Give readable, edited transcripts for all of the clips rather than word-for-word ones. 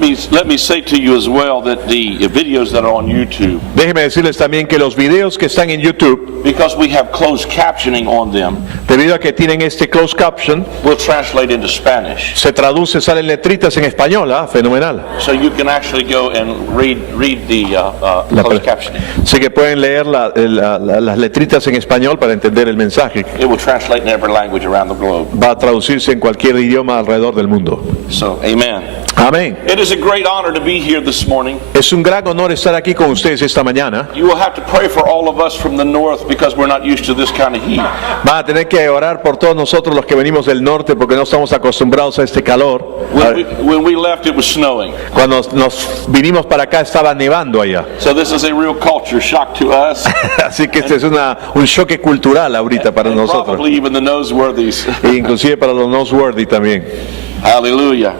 Let me say to you as well that the videos that are on YouTube, Déjeme decirles también que los videos que están en YouTube, because we have closed captioning on them, debido a que tienen este closed caption, will translate into Spanish. se traduce, salen letritas en español, fenomenal. So you can actually go and read the closed captioning. Así que pueden leer las letritas en español para entender el mensaje. It will translate in every language around the globe. Va a traducirse en cualquier idioma alrededor del mundo. So, amen. Amén. It is a great honor to be here this morning. Es un gran honor estar aquí con ustedes esta mañana. You will have to pray for all of us from the north because we're not used to this kind of heat. Van a tener que orar por todos nosotros los que venimos del norte porque no estamos acostumbrados a este calor. When we left, it was snowing. Cuando nos vinimos para acá estaba nevando allá. So this is a real culture shock to us. Así que este es un choque cultural ahorita para and nosotros. Probably even the noseworthies. E inclusive para los noseworthy también. Hallelujah.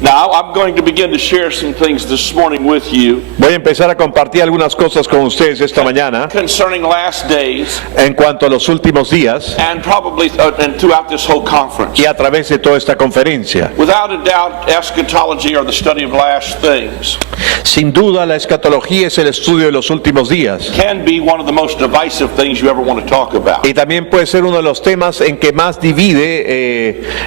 Now, I'm going to begin to share some things this morning with you. Voy a empezar a compartir algunas cosas con ustedes esta mañana concerning last days en cuanto a los últimos días and probably and throughout this whole conference. y a través de toda esta conferencia. Without a doubt, eschatology or the study of last things Sin duda, la escatología es el estudio de los últimos días. can be one of the most divisive things you ever want to talk about. Y también puede ser uno de los temas en que más divide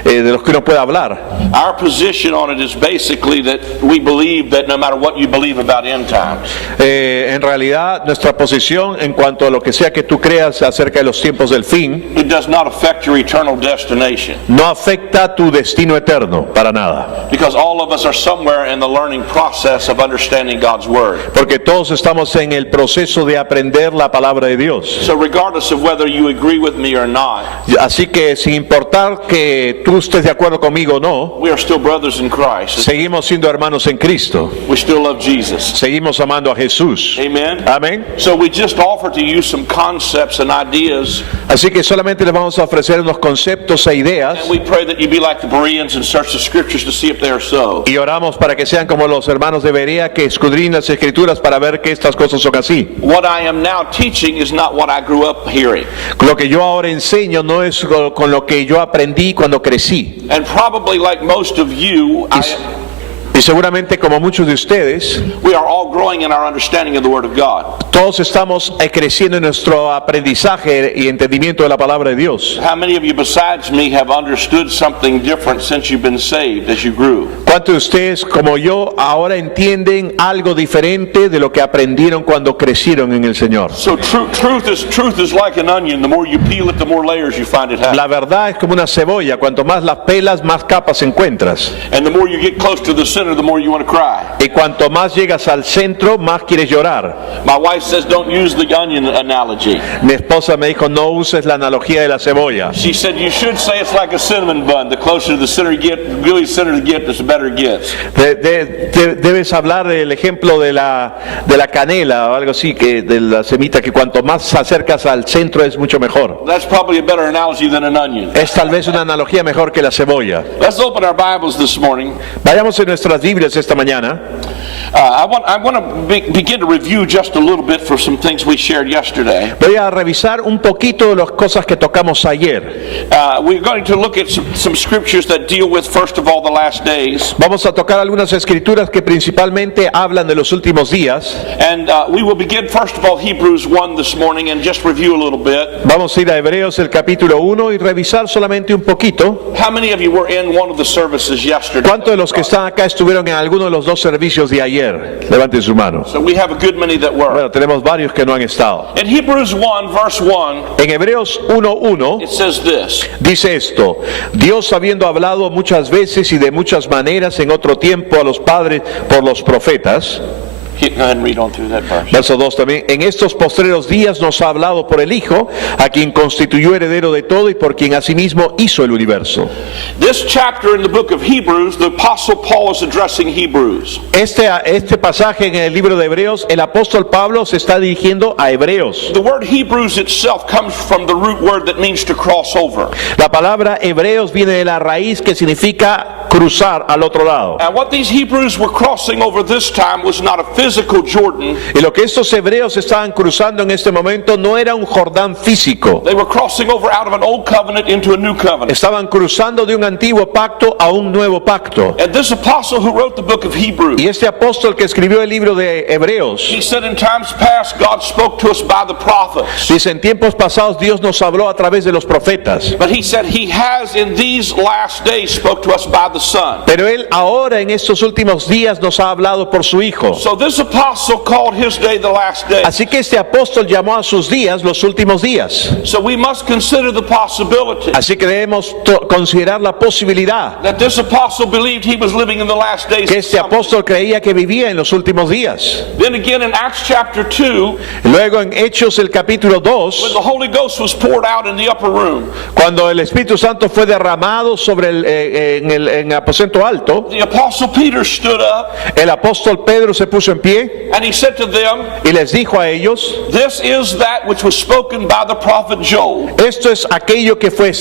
de los que uno puede hablar. Our position on it is basically that we believe that no matter what you believe about end times, En realidad, nuestra posición en cuanto a lo que sea que tú creas acerca de los tiempos del fin, it does not affect your eternal destination. no afecta tu destino eterno, para nada. Because all of us are somewhere in the learning process of understanding God's Word. Porque todos estamos en el proceso de aprender la palabra de Dios. So regardless of whether you agree with me or not, Así que sin importar que tú estés de acuerdo conmigo o no, we are still brothers in Christ. seguimos siendo hermanos en Cristo. We still love Jesus. Seguimos amando a Jesús. Amen. Amén. So we just offer to you some concepts and ideas, Así que solamente les vamos a ofrecer unos conceptos e ideas and we pray that you be like the Bereans and search the scriptures to see if they are so. y oramos para que sean como los hermanos de Berea que escudriñan las escrituras para ver que estas cosas son así. What I am now teaching is not what I grew up hearing. Lo que yo ahora enseño no es con lo que yo aprendí cuando crecí. And probably like most of you, Y seguramente como muchos de ustedes, we are all growing in our understanding of the Word of God. todos estamos creciendo en nuestro aprendizaje y entendimiento de la palabra de Dios. How many of you besides me have understood something different since you've been saved as you grew? ¿Cuántos de ustedes, como yo, ahora entienden algo diferente de lo que aprendieron cuando crecieron en el Señor? So truth is like an onion. The more you peel it, the more layers you find it has. La verdad es como una cebolla, cuanto más la pelas, más capas encuentras. And the more you get close to the center, the more you want to cry. Y cuanto más llegas al centro, más quieres llorar. My wife says don't use the onion analogy. Mi esposa me dijo, no uses la analogía de la cebolla. She said you should say it's like a cinnamon bun. The closer to the center you get, the really center you get, the better it gets. Debes hablar del ejemplo de la canela o algo así, que de la semita, que cuanto más se acercas al centro es mucho mejor. That's probably a better analogy than an onion. Es tal vez una analogía mejor que la cebolla. Let's open our Bibles this morning. Vayamos en nuestras Biblias esta mañana. I want to begin to review just a little bit for some things we shared yesterday. Voy a revisar un poquito de las cosas que tocamos ayer. We're going to look at some scriptures that deal with, first of all, the last days. Vamos a tocar algunas escrituras que principalmente hablan de los últimos días. And we will begin, first of all, Hebrews 1 this morning and just review a little bit. Vamos a ir a Hebreos el capítulo 1 y revisar solamente un poquito. How many of you were in one of the services yesterday? ¿Cuántos de los que están acá estuvieron en alguno de los dos servicios de ayer? Levanten su mano. So we have a good many that were. Bueno, tenemos varios que no han estado. In Hebrews 1, verse 1, En Hebreos 1:1 it says this. dice esto: Dios, habiendo hablado muchas veces y de muchas maneras en otro tiempo a los padres por los profetas. Go ahead and read on through that verse. Verso 2 también: En estos postreros días nos ha hablado por el Hijo, a quien constituyó heredero de todo y por quien asimismo hizo el universo. This chapter in the book of Hebrews, the Apostle Paul is addressing Hebrews. Este pasaje en el libro de Hebreos, el apóstol Pablo se está dirigiendo a Hebreos. The word Hebrews itself comes from the root word that means to cross over. La palabra Hebreos viene de la raíz que significa cruzar al otro lado. And what these Hebrews were crossing over this time was not a physical Jordan. Y lo que estos hebreos estaban cruzando en este momento no era un Jordán físico. They were crossing over out of an old covenant into a new covenant. Estaban cruzando de un antiguo pacto a un nuevo pacto. And this apostle who wrote the book of Hebrews, Y este apóstol que escribió el libro de Hebreos, he said in times past God spoke to us by the prophets. dice, en tiempos pasados Dios nos habló a través de los profetas. But he said he has in these last days spoke to us by the Son. Pero Él ahora en estos últimos días nos ha hablado por su Hijo. So this apostle called his day the last day. Así que este apóstol llamó a sus días los últimos días. So we must consider the possibility Así que debemos considerar la posibilidad that this apostle believed he was living in the last days. que este apóstol creía que vivía en los últimos días. Then again in Acts chapter 2, Luego en Hechos el capítulo when 2, the Holy Ghost was poured out in the upper room, cuando el Espíritu Santo fue derramado sobre en el aposento alto, the apostle Peter stood up el apóstol Pedro se puso en pie and he said to them, y les dijo a ellos, this is that which was spoken by the prophet Joel, esto es aquello que fue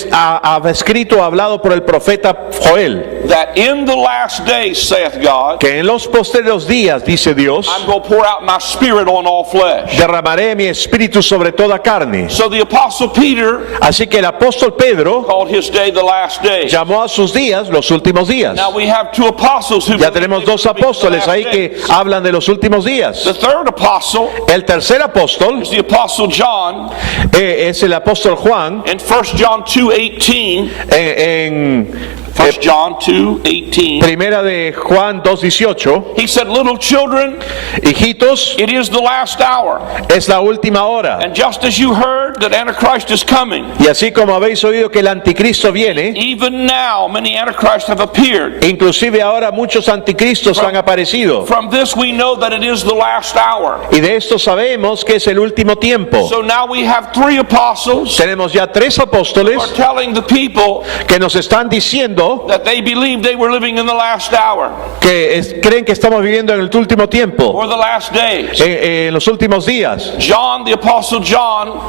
escrito, hablado por el profeta Joel, that in the last days, saith God, que en los posteriores días, dice Dios, I'm going to pour out my spirit on all flesh. derramaré mi espíritu sobre toda carne. So the apostle Peter Así que el apóstol Pedro called his day the last day. llamó a sus días los últimos días. Now we have two apostles who Ya believe tenemos they dos will be the apóstoles last ahí que days. hablan de los últimos días. The third apostle El tercer apóstol is the apostle John es el apóstol Juan in 1 John 2:18. en 1 John 2:18. primera de Juan 2:18. He said, little children, Hijitos, it is the last hour. es la última hora. And just as you heard that Antichrist is coming, Y así como habéis oído que el anticristo viene, even now many Antichrists have appeared. inclusive ahora muchos anticristos han aparecido. From this we know that it is the last hour. Y de esto sabemos que es el último tiempo. So now we have three apostles Tenemos ya tres who are apóstoles telling the people que nos están diciendo that they believe they were living in the last hour que creen que estamos viviendo en el último tiempo, or the last days. en los últimos días. John, the apostle John,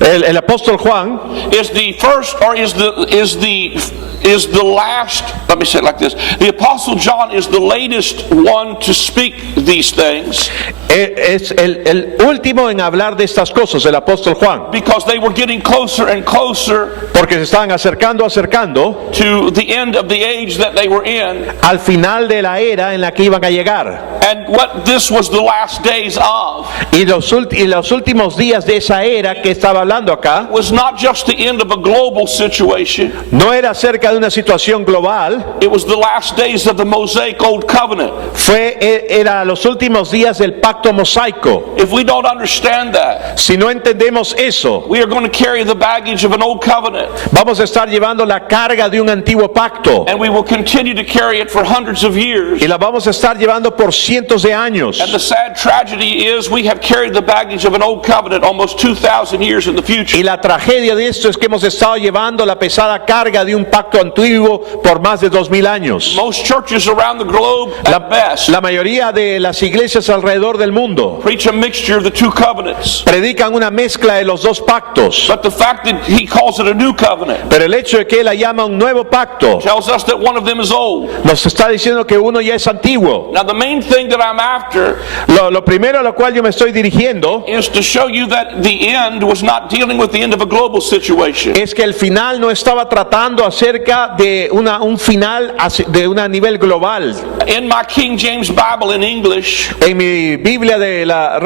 El apóstol Juan is the first, or is the last. Let me say it like this: the apostle John is the latest one to speak these things es el último en hablar de estas cosas, el apóstol Juan, because they were getting closer and closer porque se estaban acercando to the end of the age that they were in, al final de la era en la que iban a llegar. and what this was the last days of Y los últimos días de esa era que estaba hablando acá was not just the end of a global situation. no era acerca de una situación global, It was the last days of the Mosaic Old Covenant. era los últimos días del pacto mosaico. If we don't understand that, Si no entendemos eso, we are going to carry the baggage of an old covenant, vamos a estar llevando la carga de un antiguo pacto and we will continue to carry it for hundreds of years. y la vamos a estar llevando por cientos de años. And the sad tragedy is we have carried the baggage of an old covenant almost 2,000 years in the future. Y la tragedia de esto es que hemos estado llevando la pesada carga de un pacto antiguo por más de 2000 años. Most churches around the globe, at best, La mayoría de las iglesias alrededor del mundo preach a mixture of the two covenants. predican una mezcla de los dos pactos, But the fact that he calls it a new covenant pero el hecho de que él la llama un nuevo pacto tells us that one of them is old. nos está diciendo que uno ya es antiguo. Now, the main thing that I'm after Lo primero a lo cual yo me estoy dirigiendo is to show you that the end was not dealing with the end of a global situation. es que el final no estaba tratando acerca de un final de un nivel global. In my King James Bible in English, En mi Biblia de la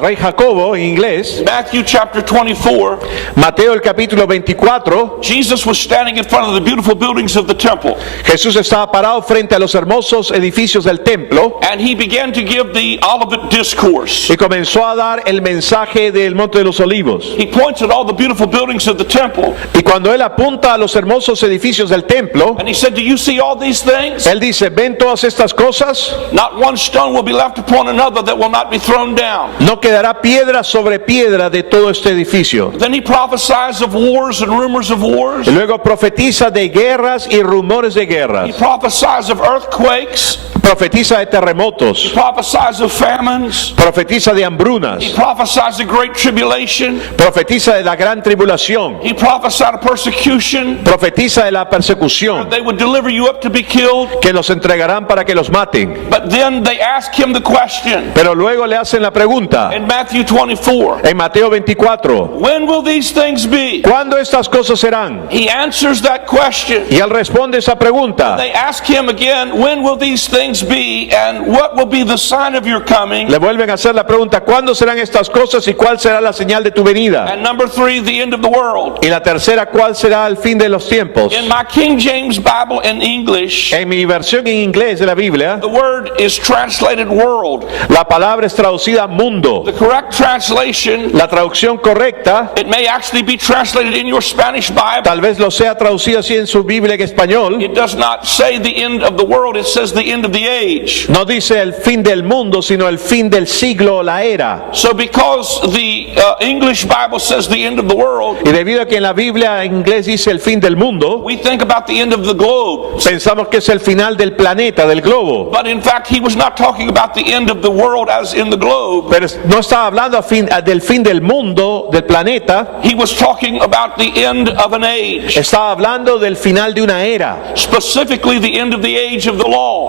Rey Jacobo en inglés, Matthew chapter 24, Mateo el capítulo 24, Jesus was standing in front of the beautiful buildings of the temple, Jesús estaba parado frente a los hermosos edificios del templo and he began to give the Olivet Discourse. y comenzó a dar el mensaje del Monte de los Olivos. He points at all the beautiful buildings of the temple, Y cuando él apunta a los hermosos edificios del templo, and he said, do you see all these things? él dice, ¿ven todas estas cosas? Not one stone will be left upon another that will not be thrown down. No quedará piedra sobre piedra de todo este edificio. Then he prophesies of wars and rumors of wars. Y luego profetiza de guerras y rumores de He guerras. prophesies of earthquakes. profetiza de terremotos, prophesies of famines, profetiza de he hambrunas, prophesies of great tribulation, profetiza de la gran tribulación, he prophesied of persecution, profetiza de la persecución, they would deliver you up to be killed. que los entregarán para que los maten. But then they ask him the question Pero luego le hacen la pregunta in Matthew 24, en Mateo 24, when will these things be? ¿cuándo estas cosas serán? He answers that question. Y él responde esa pregunta. They ask him again, when will these things be, and what will be the sign of your coming? Le vuelven a hacer la pregunta, ¿cuándo serán estas cosas y cuál será la señal de tu venida? And number 3, the end of the world. Y la tercera, ¿cuál será el fin de los tiempos? In my King James Bible in English, En mi versión en inglés de la Biblia, the word is translated world. la palabra es traducida mundo. The correct translation, La traducción correcta, it may actually be translated in your Spanish Bible. tal vez lo sea traducido así en su Biblia en español, It does not say the end of the world, it says the end of the age. no dice el fin del mundo, sino el fin del siglo o la era. So because the English Bible says the end of the world, Y debido a que en la Biblia en inglés dice el fin del mundo, we think about the end of the globe. pensamos que es el final del planeta, del globo. But in fact, he was not talking about the end of the world as in the globe. Pero no estaba hablando del fin del mundo, del planeta, He was talking about the end of an age, estaba hablando del final de una era, specifically the end of the age of the law,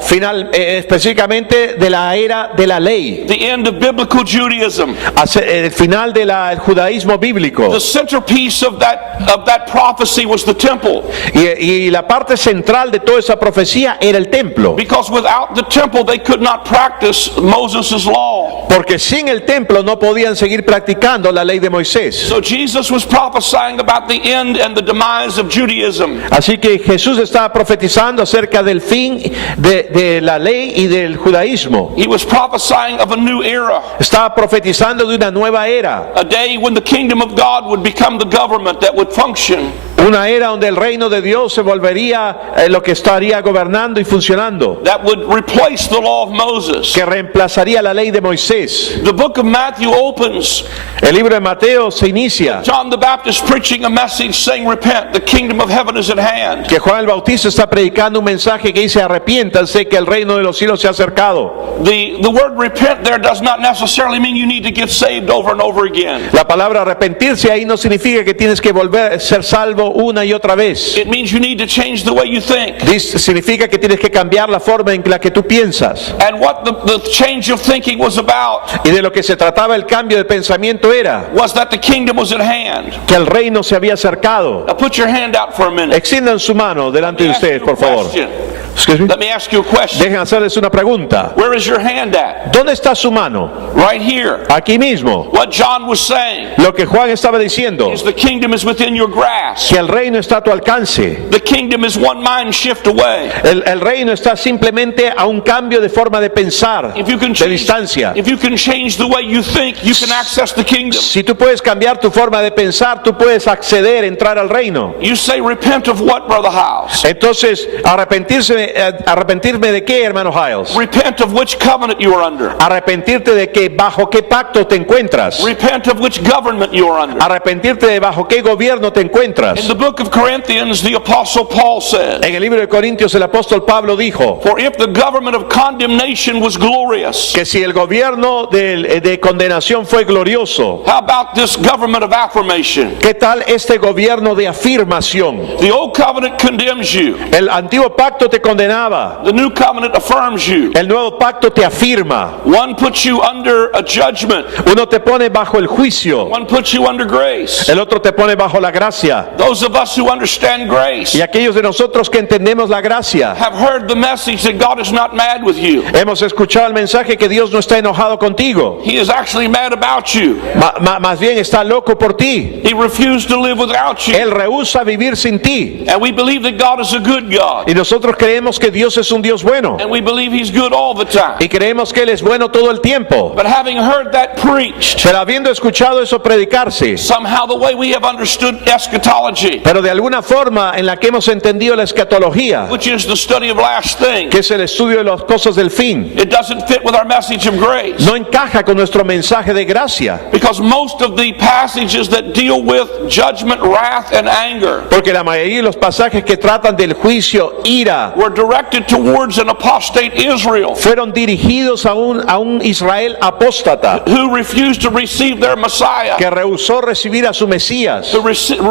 específicamente de la era de la ley, the end of biblical Judaism. el final del judaísmo bíblico. The centerpiece of that prophecy was the temple, Y la parte central de toda esa profecía era el templo, because without the temple they could not practice Moses' law. porque sin el templo no podían seguir practicando la ley de Moisés. So Jesus was prophesying about the end and the demise of Judaism. Así que Jesús estaba profetizando acerca del fin de la ley y del judaísmo. He was prophesying of a new era, Estaba profetizando de una nueva era, a day when the kingdom of God would become the government that would function. una era donde el reino de Dios se volvería lo que estaría gobernando y funcionando, That would replace the law of Moses. que reemplazaría la ley de Moisés. The book of Matthew opens, El libro de Mateo se inicia John the Baptist preaching a message saying, repent, the kingdom of heaven is at hand. que Juan el Bautista está predicando un mensaje que dice: arrepiéntanse, que el reino de los cielos se ha acercado. The word repent there does not necessarily mean you need to get saved over and over again. La palabra arrepentirse ahí no significa que tienes que volver a ser salvo una y otra vez. It means you need to change the way you think. Significa que tienes que cambiar la forma en la que tú piensas. And what the change of thinking was about Y de lo que se trataba el cambio de pensamiento era was that the kingdom was at hand. que el reino se había acercado. Now put your hand out for a minute. Extiendan su mano delante de Let me ustedes, ask you por a favor. question. Excuse me. Let me ask you a question. Dejen hacerles una pregunta. Where is your hand at? ¿Dónde está su mano? Right here. Aquí mismo. What John was saying Lo que Juan estaba diciendo, is the kingdom is within your grasp. que el reino está a tu alcance. The kingdom is one mind shift away. El reino está simplemente a un cambio de forma de pensar, If you can de change, distancia. if you can change the way you think, you can access the kingdom. Si tú puedes cambiar tu forma de pensar, tú puedes acceder, entrar al reino. You say, repent of what, Brother House? Entonces, ¿arrepentirme de qué, hermano Hiles? Repent of which covenant you are under. Arrepentirte de que bajo qué pacto te encuentras. Repent of which government you are under. Arrepentirte de bajo qué gobierno te In encuentras. the book of Corinthians, the apostle Paul said, En el libro de Corintios el apóstol Pablo dijo for if the government of condemnation was glorious, que si el gobierno de condenación fue glorioso, how about this government of affirmation? ¿qué tal este gobierno de afirmación? The old covenant condemns you. El antiguo pacto te condenaba, The new covenant affirms you. el nuevo pacto te afirma. One puts you under a judgment. Uno te pone bajo el juicio, One puts you under grace. el otro te pone bajo la gracia. Those of us who understand grace Y aquellos de nosotros que entendemos la gracia, have heard the message that God is not mad with you. hemos escuchado el mensaje que Dios no está enojado contigo, He is actually mad about you. más bien está loco por ti. He refused to live without you. Él rehúsa vivir sin ti. And we believe that God is a good God. Y nosotros creemos que Dios es un Dios bueno. And we believe He's good all the time. Y creemos que Él es bueno todo el tiempo. But having heard that preached, Pero habiendo escuchado eso predicarse, somehow the way we have understood eschatology, pero de alguna forma en la que hemos entendido la escatología, which is the study of last things, que es el estudio de las cosas del fin, it doesn't fit with our message of grace. no encaja con nuestro mensaje de gracia. Because most of the passages that deal with judgment, wrath, and anger Porque la mayoría de los pasajes que tratan del juicio, ira, were directed towards an apostate Israel fueron dirigidos a un Israel apóstata who refused to receive their Messiah, que rehusó recibir a su Mesías, who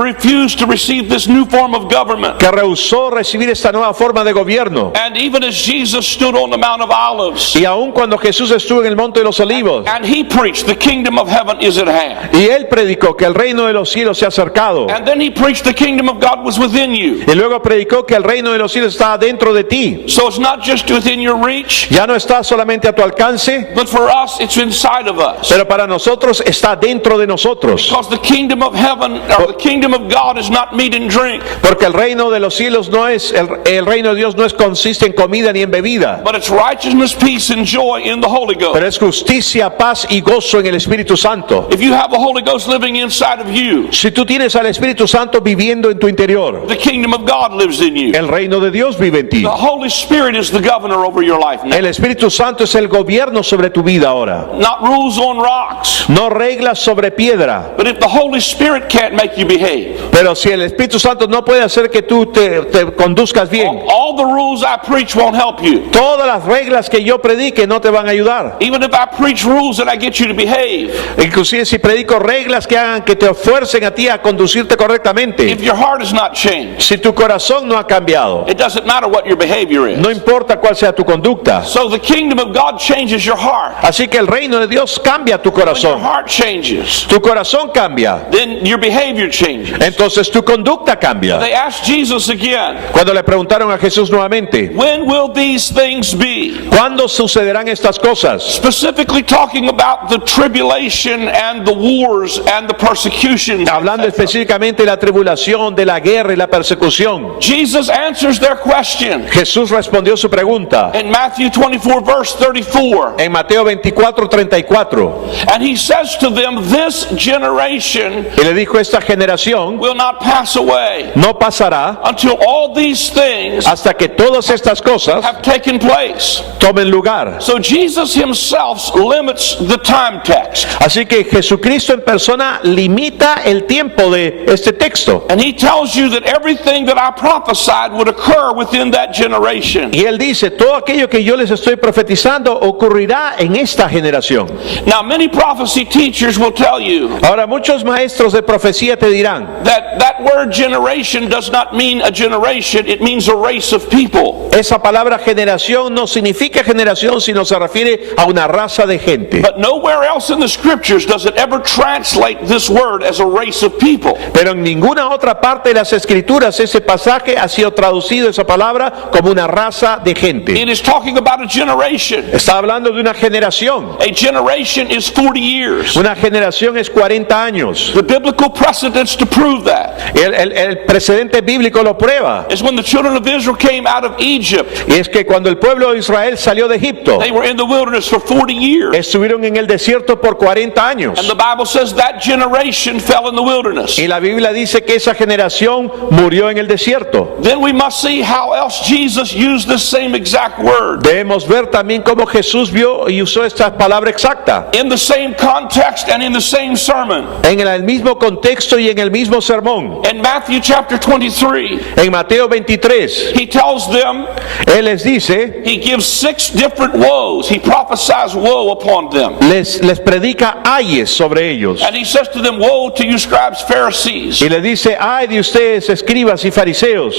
refused to receive this new form of government. que rehusó recibir esta nueva forma de gobierno. And even as Jesus stood on the Mount of Olives Y aun cuando Jesús estuvo en el Monte de los Olivos and he preached, the kingdom of heaven is at hand. y él predicó que el reino de los cielos se ha acercado, And then he preached the kingdom of God was within you. y luego predicó que el reino de los cielos está dentro de ti. So it's not just within your reach, Ya no está solamente a tu alcance, but for us it's inside of us. pero para nosotros está dentro de nosotros. Because the kingdom of heaven or the kingdom of God is not meat and drink, Porque el reino de los cielos no es, el reino de Dios no es consiste en comida ni en bebida, but it's righteousness, peace, and joy in the Holy Ghost. pero es justicia, paz y gozo en el Espíritu Santo. If you have the Holy Ghost living inside of you, Si tú tienes al Espíritu Santo viviendo en tu interior, the kingdom of God lives in you. el reino de Dios vive en ti. The Holy Spirit is the governor over your life now. El Espíritu Santo es el gobierno sobre tu vida ahora. Not rules on rocks. No reglas sobre piedra. But if the Holy Spirit can't make you behave, Pero si el Espíritu Santo no puede hacer que tú te conduzcas bien, all the rules I preach won't help you. todas las reglas que yo predique no te van a ayudar. Even if I preach rules that I get you to behave, Inclusive si predico reglas que hagan que te fuercen a ti a conducirte correctamente. if your heart is not changed, Si tu corazón no ha cambiado, it doesn't matter what your behavior is. no importa cuál sea tu conducta. So the kingdom of God changes your heart. Así que el reino de Dios cambia tu When your corazón. heart changes, Tu corazón cambia. then your behavior changes. Entonces tu conducta cambia. They asked Jesus again, Cuando le preguntaron a Jesús nuevamente, when will these things be? ¿cuándo sucederán estas cosas? Specifically talking about the tribulation and the wars and the persecution. Hablando específicamente de la tribulación, de la guerra y la persecución. Jesus answers their question Jesús respondió su pregunta in Matthew 24 verse 34. en Mateo 24:34 And he says to them, this generation y le dijo: esta generación will not pass away no pasará until all these things hasta que todas estas cosas have taken place. tomen lugar. So Jesus himself limits the time text. Así que Jesucristo en persona limita el tiempo de este texto. And he tells you that everything that I prophesied would occur within that generation. Y él dice: todo aquello que yo les estoy profetizando ocurrirá en esta generación. Now many prophecy teachers will tell you Ahora, muchos maestros de profecía te dirán: that word generation does not mean a generation, it means a race of people. esa palabra generación no significa generación, sino se refiere a una raza de gente. But nowhere else in the scriptures does it ever translate this word as a race of people. Pero en ninguna otra parte de las escrituras ese pasaje ha sido traducido, esa palabra, como una raza de gente. It is talking about a generation. Está hablando de una generación. A generation is 40 years. Una generación es 40 años. The biblical precedents to prove that El precedente bíblico lo prueba. is when the children of Israel came out of Egypt, Y es que cuando el pueblo de Israel salió de Egipto, they were in the wilderness for 40 years. estuvieron en el desierto por 40 años. And the Bible says that generation fell in the wilderness. Y la Biblia dice que esa generación murió en el desierto. Then we must see how else Jesus used the same exact word. Debemos ver también cómo Jesús vio y usó esta palabra exacta In the same context and in the same sermon. en el mismo contexto y en el mismo sermón. In Matthew chapter 23, En Mateo 23, he tells them, Él les dice, he gives 6 different woes. He prophesies woe upon them. les predica ayes sobre ellos. And he says to them, woe to you scribes, Pharisees. Y les dice: ay de ustedes, escribas y fariseos.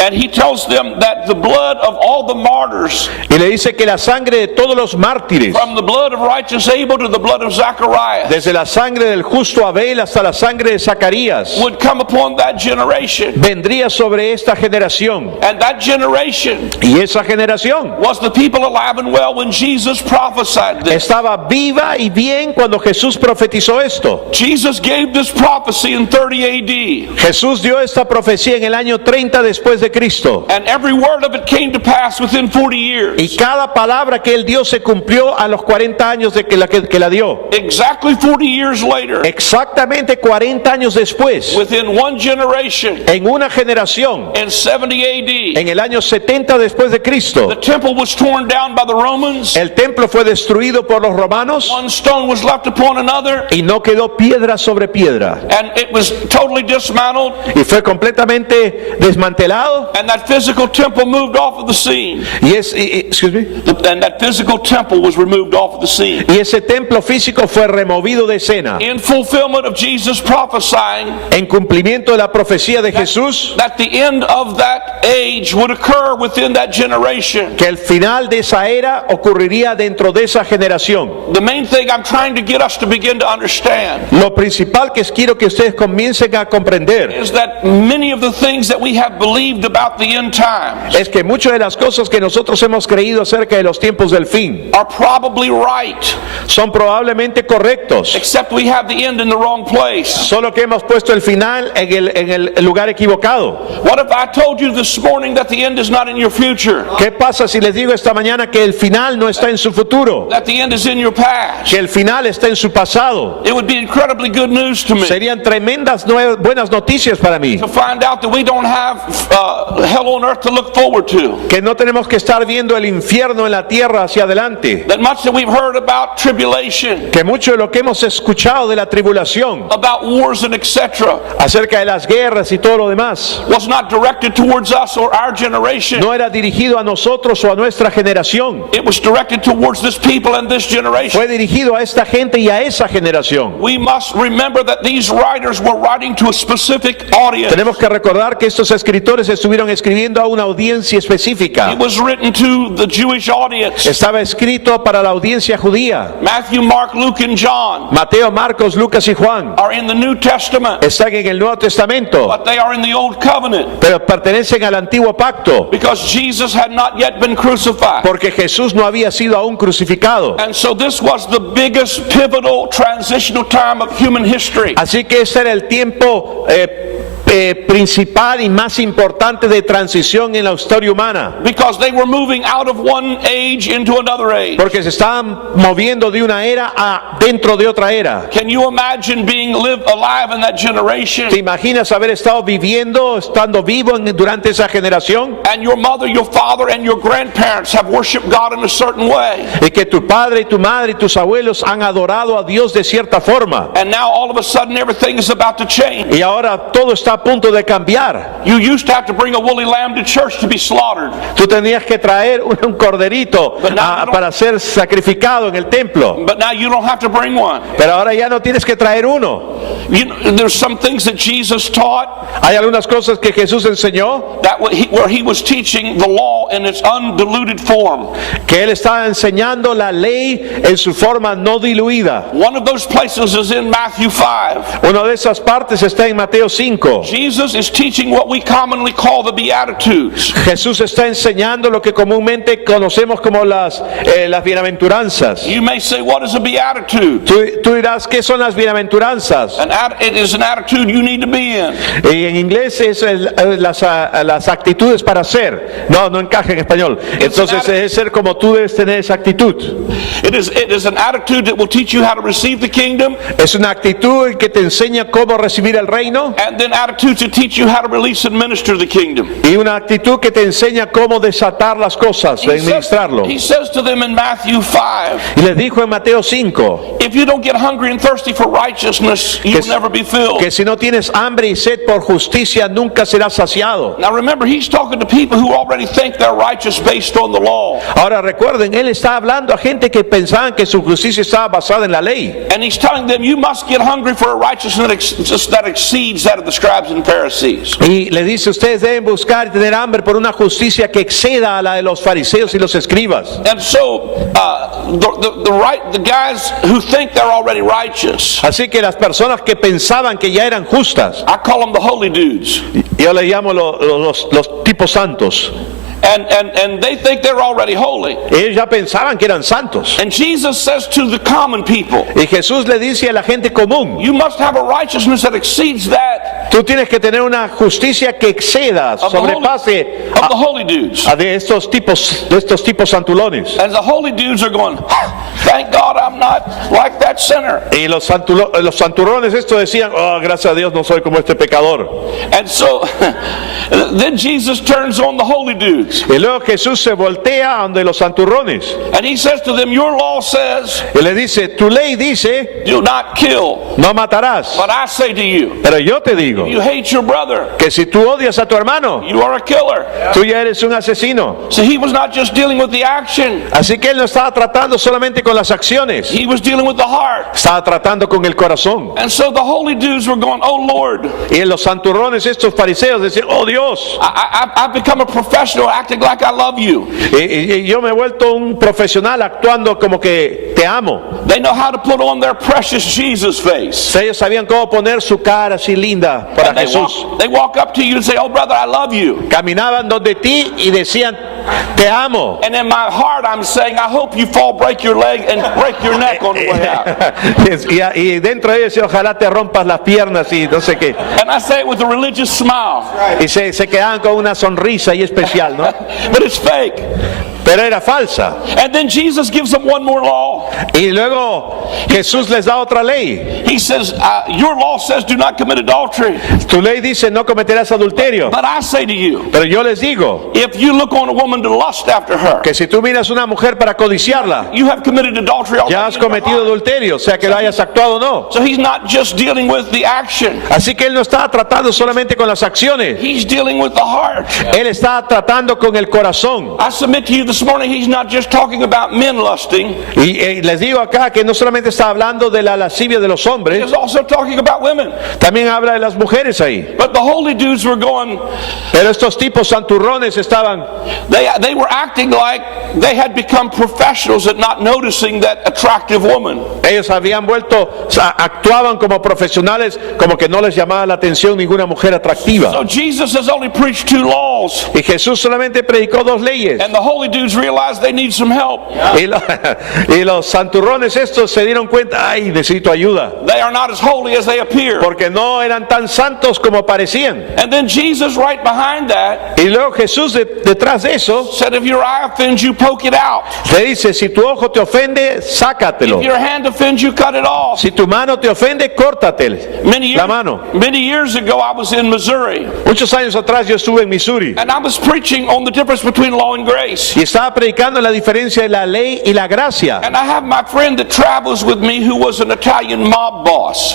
And he tells them that the blood of all the martyrs, Y le dice que la sangre de todos los mártires, from the blood of righteous Abel to the blood of Zacharias, desde la sangre del justo Abel hasta la sangre de Zacarías, would come upon that generation. vendría sobre esta generación. And that generation Y esa generación was the people alive and well when Jesus prophesied this. estaba viva y bien cuando Jesús profetizó esto. Jesus gave this prophecy in 30 AD. Jesús dio esta profecía en el año 30 después de Cristo. And every word of it came to pass within 40 years. Y cada palabra que él dio se cumplió a los 40 años de que la dio. Exactly 40 years later, Exactamente 40 años después, within one generation, en una generación, in 70 AD, en el año 70 después de Cristo, Cristo. The temple was torn down by the Romans. El templo fue destruido por los romanos One stone was left upon another, y no quedó piedra sobre piedra. and it was totally dismantled, Y fue completamente desmantelado. and that physical temple moved off of the scene. Excuse me. And that physical temple was removed off of the scene. Y ese templo físico fue removido de escena. In fulfillment of Jesus prophesying En cumplimiento de la profecía de Jesús, that the end of that age would occur within that generation. que el final de esa era ocurriría dentro de esa generación. The main thing I'm trying to get us to begin to understand Lo principal que quiero que ustedes comiencen a comprender is that many of the things that we have believed about the end times es que muchas de las cosas que nosotros hemos creído acerca de los tiempos del fin are probably right, son probablemente correctos, except we have the end in the wrong place. solo que hemos puesto el final en el lugar equivocado. What if I told you this morning that the end is not in your future, ¿Qué pasa si les digo esta mañana que el final no está en su futuro, that the end is in your past? que el final está en su pasado? It would be incredibly good news to me Serían tremendas buenas noticias para mí, to find out that we don't have hell on earth to look forward to, que no tenemos que estar viendo el infierno en la tierra hacia adelante, that much that we've heard about tribulation, que mucho de lo que hemos escuchado de la tribulación, about wars and etc., acerca de las guerras y todo lo demás, was not directed towards us or our generation. no era dirigido a nosotros o a nuestra generación, It was directed towards this people and this generation. fue dirigido a esta gente y a esa generación. We must remember that these writers were writing to a specific audience. Tenemos que recordar que estos escritores estuvieron escribiendo a una audiencia específica. It was written to the Jewish audience. Estaba escrito para la audiencia judía. Matthew, Mark, Luke, and John Mateo, Marcos, Lucas y Juan are in the New Testament, están en el Nuevo Testamento, but they are in the Old Covenant pero pertenecen al Antiguo Pacto, because Jesus had not yet been crucified. porque Jesús no había sido aún crucificado. And so this was the biggest pivotal transitional time of human history. Así que ese era el tiempo principal y más importante de transición en la historia humana, Because they were moving out of one age into another age. porque se estaban moviendo de una era a dentro de otra era. Can you imagine being alive in that generation? ¿Te imaginas haber estado viviendo, estando vivo durante esa generación? And your mother, your father, and your grandparents have worshiped God in a certain way. Y que tu padre y tu madre y tus abuelos han adorado a Dios de cierta forma. And now all of a sudden everything is about to change. Y ahora todo está a punto de cambiar. You used to have to bring a woolly lamb to church to be slaughtered. Tú tenías que traer un corderito para ser sacrificado en el templo. But now you don't have to bring one. Pero ahora ya no tienes que traer uno. You know, there's some things that Jesus taught Hay algunas cosas que Jesús enseñó, that where he was teaching the law in its undiluted form. que Él estaba enseñando la ley en su forma no diluida. One of those places is in Matthew 5. Una de esas partes está en Mateo 5. Jesus is teaching what we commonly call the Beatitudes. Jesús está enseñando lo que comúnmente conocemos como las bienaventuranzas. You may say, what is a beatitude? Tú dirás, ¿qué son las bienaventuranzas? It is an attitude you need to be in. Y en inglés es las actitudes para ser. No encaja en español. Entonces es ser como tú debes tener esa actitud. It is an attitude that will teach you how to receive the kingdom, Es una actitud que te enseña cómo recibir el reino, and then attitudes to teach you how to release and minister the kingdom. y una actitud que te enseña cómo desatar las cosas, de administrarlo. He says to them in Matthew 5, Y les dijo en Mateo 5 if you don't get hungry and thirsty for righteousness, you will never be filled. que si no tienes hambre y sed por justicia nunca serás saciado. Now remember, he's talking to people who already think they're righteous based on the law. Ahora recuerden, él está hablando a gente que pensaban que su justicia estaba basada en la ley. And he's telling them, you must get hungry for a righteousness that exceeds that of the scribes and Pharisees. Y le dice, ustedes deben buscar y tener hambre por una justicia que exceda a la de los fariseos y los escribas. And so, the guys who think they're already righteous, Así que las personas que pensaban que ya eran justas, I call them the holy dudes. yo le llamo los tipos santos, And they think they're already holy. ellos ya pensaban que eran santos. And Jesus says to the common people, Y Jesús le dice a la gente común, you must have a righteousness that exceeds that Tú tienes que tener una justicia que exceda, of the sobrepase of the holy dudes. a de estos tipos santulones. And the holy dudes are going, thank God I'm not like that sinner. Y los santurrones estos decían, oh, gracias a Dios no soy como este pecador. And so then Jesus turns on the holy dudes. Y luego Jesús se voltea donde los santurrones And he says to them, your law says, y le dice, tu ley dice, do not kill. no matarás. But I say to you, Pero yo te digo you hate your brother, que si tú odias a tu hermano, you are a killer. tú ya eres un asesino. So he was not just dealing with the action, Así que él no estaba tratando solamente con las acciones, he was dealing with the heart. estaba tratando con el corazón. And so the holy dudes were going, oh Lord, Y los santurrones, estos fariseos, decían, oh Dios, I've become a professional acting like I love you. y yo me he vuelto un profesional actuando como que te amo. They know how to put on their precious Jesus face. Ellos sabían cómo poner su cara así linda para And they Jesús. walk up to you and say, oh brother, I love you. Caminaban donde ti y decían, te amo. And in my heart I'm saying, I hope you fall, break your leg, and break your neck on the way out. Y dentro de ellos, ojalá te rompas las piernas y no sé qué. And I say it with a religious smile. Y se quedaban con una sonrisa y especial, ¿no? But it's fake. Pero era falsa. And then Jesus gives them one more law. Y luego Jesús les da otra ley. He says, your law says do not commit adultery. Tu ley dice no cometerás adulterio. But I say to you, Pero yo les digo if you look on a woman to lust after her, que si tú miras una mujer para codiciarla, you have committed adultery already. ya has in your cometido heart. adulterio, sea que lo hayas actuado o no. So he's not just dealing with the action. Así que él no estaba tratando solamente con las acciones, He's dealing with the heart. él estaba tratando con el corazón. I submit to you this morning, he's not just talking about men lusting. Y les digo acá que no solamente está hablando de la lascivia de los hombres, He's also talking about women. también habla de las mujeres ahí. But the holy dudes were going, Pero estos tipos santurrones estaban, they were acting like they had become professionals at not noticing that attractive woman. ellos habían vuelto, o sea, actuaban como profesionales, como que no les llamaba la atención ninguna mujer atractiva. So Jesus has only preached 2 laws. Y Jesús solamente predicó 2 leyes. And the holy dudes realized they need some help. Y los santurrones estos se dieron cuenta, ay, necesito ayuda, They are not as holy as they appear. porque no eran tan santos como parecían. And then Jesus, right behind that, Y luego Jesús detrás de eso said, if your eye offends you, poke it out. le dice, si tu ojo te ofende, sácatelo. If your hand offends you, cut it off. Si tu mano te ofende, córtate la mano. Many years ago, I was in Missouri, Muchos años atrás yo estuve en Missouri and I was preaching on the difference between law and grace. y estaba predicando la diferencia de la ley y la gracia. And I have my friend that travels with me who was an Italian mob boss.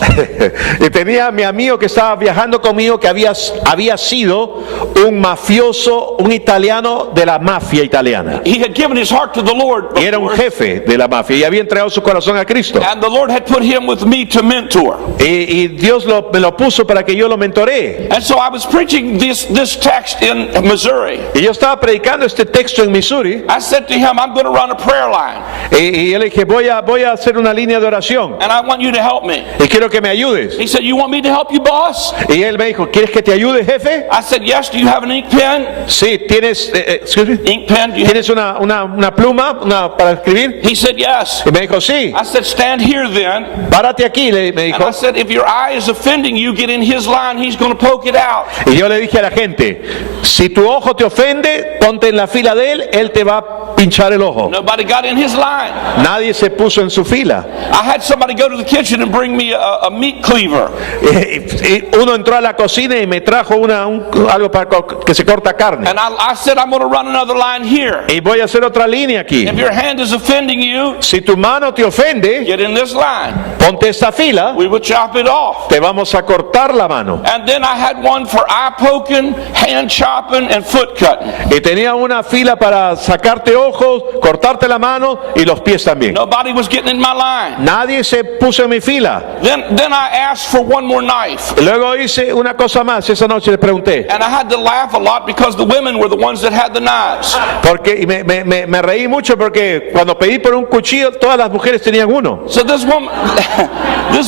Y tenía a mi amigo que estaba viajando conmigo que había sido un mafioso, un italiano de la mafia italiana. He had given his heart to the Lord Y era un before, jefe de la mafia y había entregado su corazón a Cristo. and the Lord had put him with me to mentor. Y Dios me lo puso para que yo lo mentoree. And so I was preaching this text in Missouri. Y yo estaba predicando este texto en Missouri I said to him, I'm going to run a prayer line, y yo le dije, voy a hacer una línea de oración and I want you to help me. y quiero que me ayudes. He said, you want me to help you, boss? Y él me dijo, ¿quieres que te ayude, jefe? I said, yes. Do you have an ink pen? Sí, ¿tienes, excuse me? Ink pen? Do you have... ¿Tienes una pluma para escribir? He said, yes. Y me dijo, sí. I said, stand here then. Párate aquí, me And I dijo. said, if your eye is offending you, get in his line. He's going to poke it out. Y yo le dije a la gente, si tu ojo te ofende, ponte en la fila de él te va a pinchar el ojo. Nobody got in his line. Nadie se puso en su fila. I had somebody go to the kitchen and bring me a meat cleaver. Y uno entró a la cocina y me trajo algo para que se corta carne. And I said, I'm going to run another line here. Y voy a hacer otra línea aquí. If your hand is offending you, Si tu mano te ofende, get in this line. ponte esta fila, We would chop it off. te vamos a cortar la mano. And then I had one for eye poking, hand chopping, and foot cutting. Y tenía una fila para sacarte ojos, cortarte la mano y los pies también. Nobody was getting in my line. Nadie se puso en mi fila. Then I asked for one more knife. Luego hice una cosa más, esa noche le pregunté. And I had to laugh a lot because the women were the ones that had the knives. Y me reí mucho porque cuando pedí por un cuchillo, todas las mujeres tenían uno. So this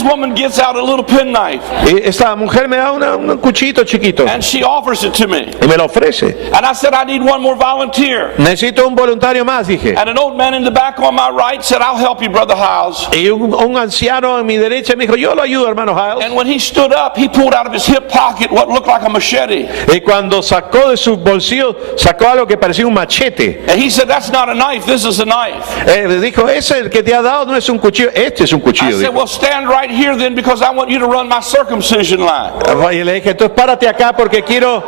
woman gets out a little penknife Y esta mujer me da un cuchillito chiquito and she offers it to me. y me lo ofrece. And I said, I need one more volunteer. Necesito un voluntario comentario más, dije. And an old man in the back on my right said, "I'll help you, Brother Hiles." Y un anciano a mi derecha me dijo, yo lo ayudo, hermano Hiles. And when he stood up, he pulled out of his hip pocket what looked like a machete. Y cuando sacó de su bolsillo, sacó algo que parecía un machete. And he said, "That's not a knife, this is a knife." Dijo, ese el que te ha dado no es un cuchillo, este es un I cuchillo. said, Dijo. "Well, stand right here then, because I want you to run my circumcision line." Y le dije, entonces párate acá porque quiero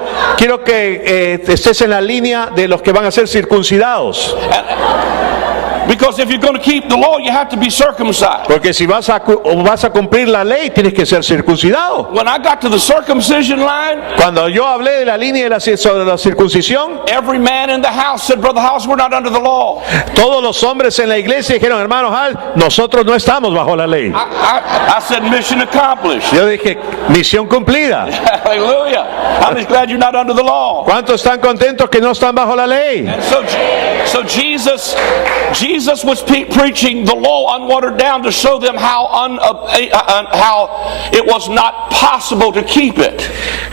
que estés en la línea de los que van a ser circuncidados. Because if you're going to keep the law, you have to be circumcised. Porque si vas a cumplir la ley, tienes que ser circuncidado. When I got to the circumcision line, Cuando yo hablé de la línea sobre la circuncisión, every man in the house said, "Brother House, we're not under the law." todos los hombres en la iglesia dijeron, hermano Hal, nosotros no estamos bajo la ley. I said, "Mission accomplished." Yo dije, misión cumplida. Hallelujah. I'm just glad you're not under the law. ¿Cuántos están contentos que no están bajo la ley? And so Jesus was preaching the law unwatered down to show them how it was not possible to keep it.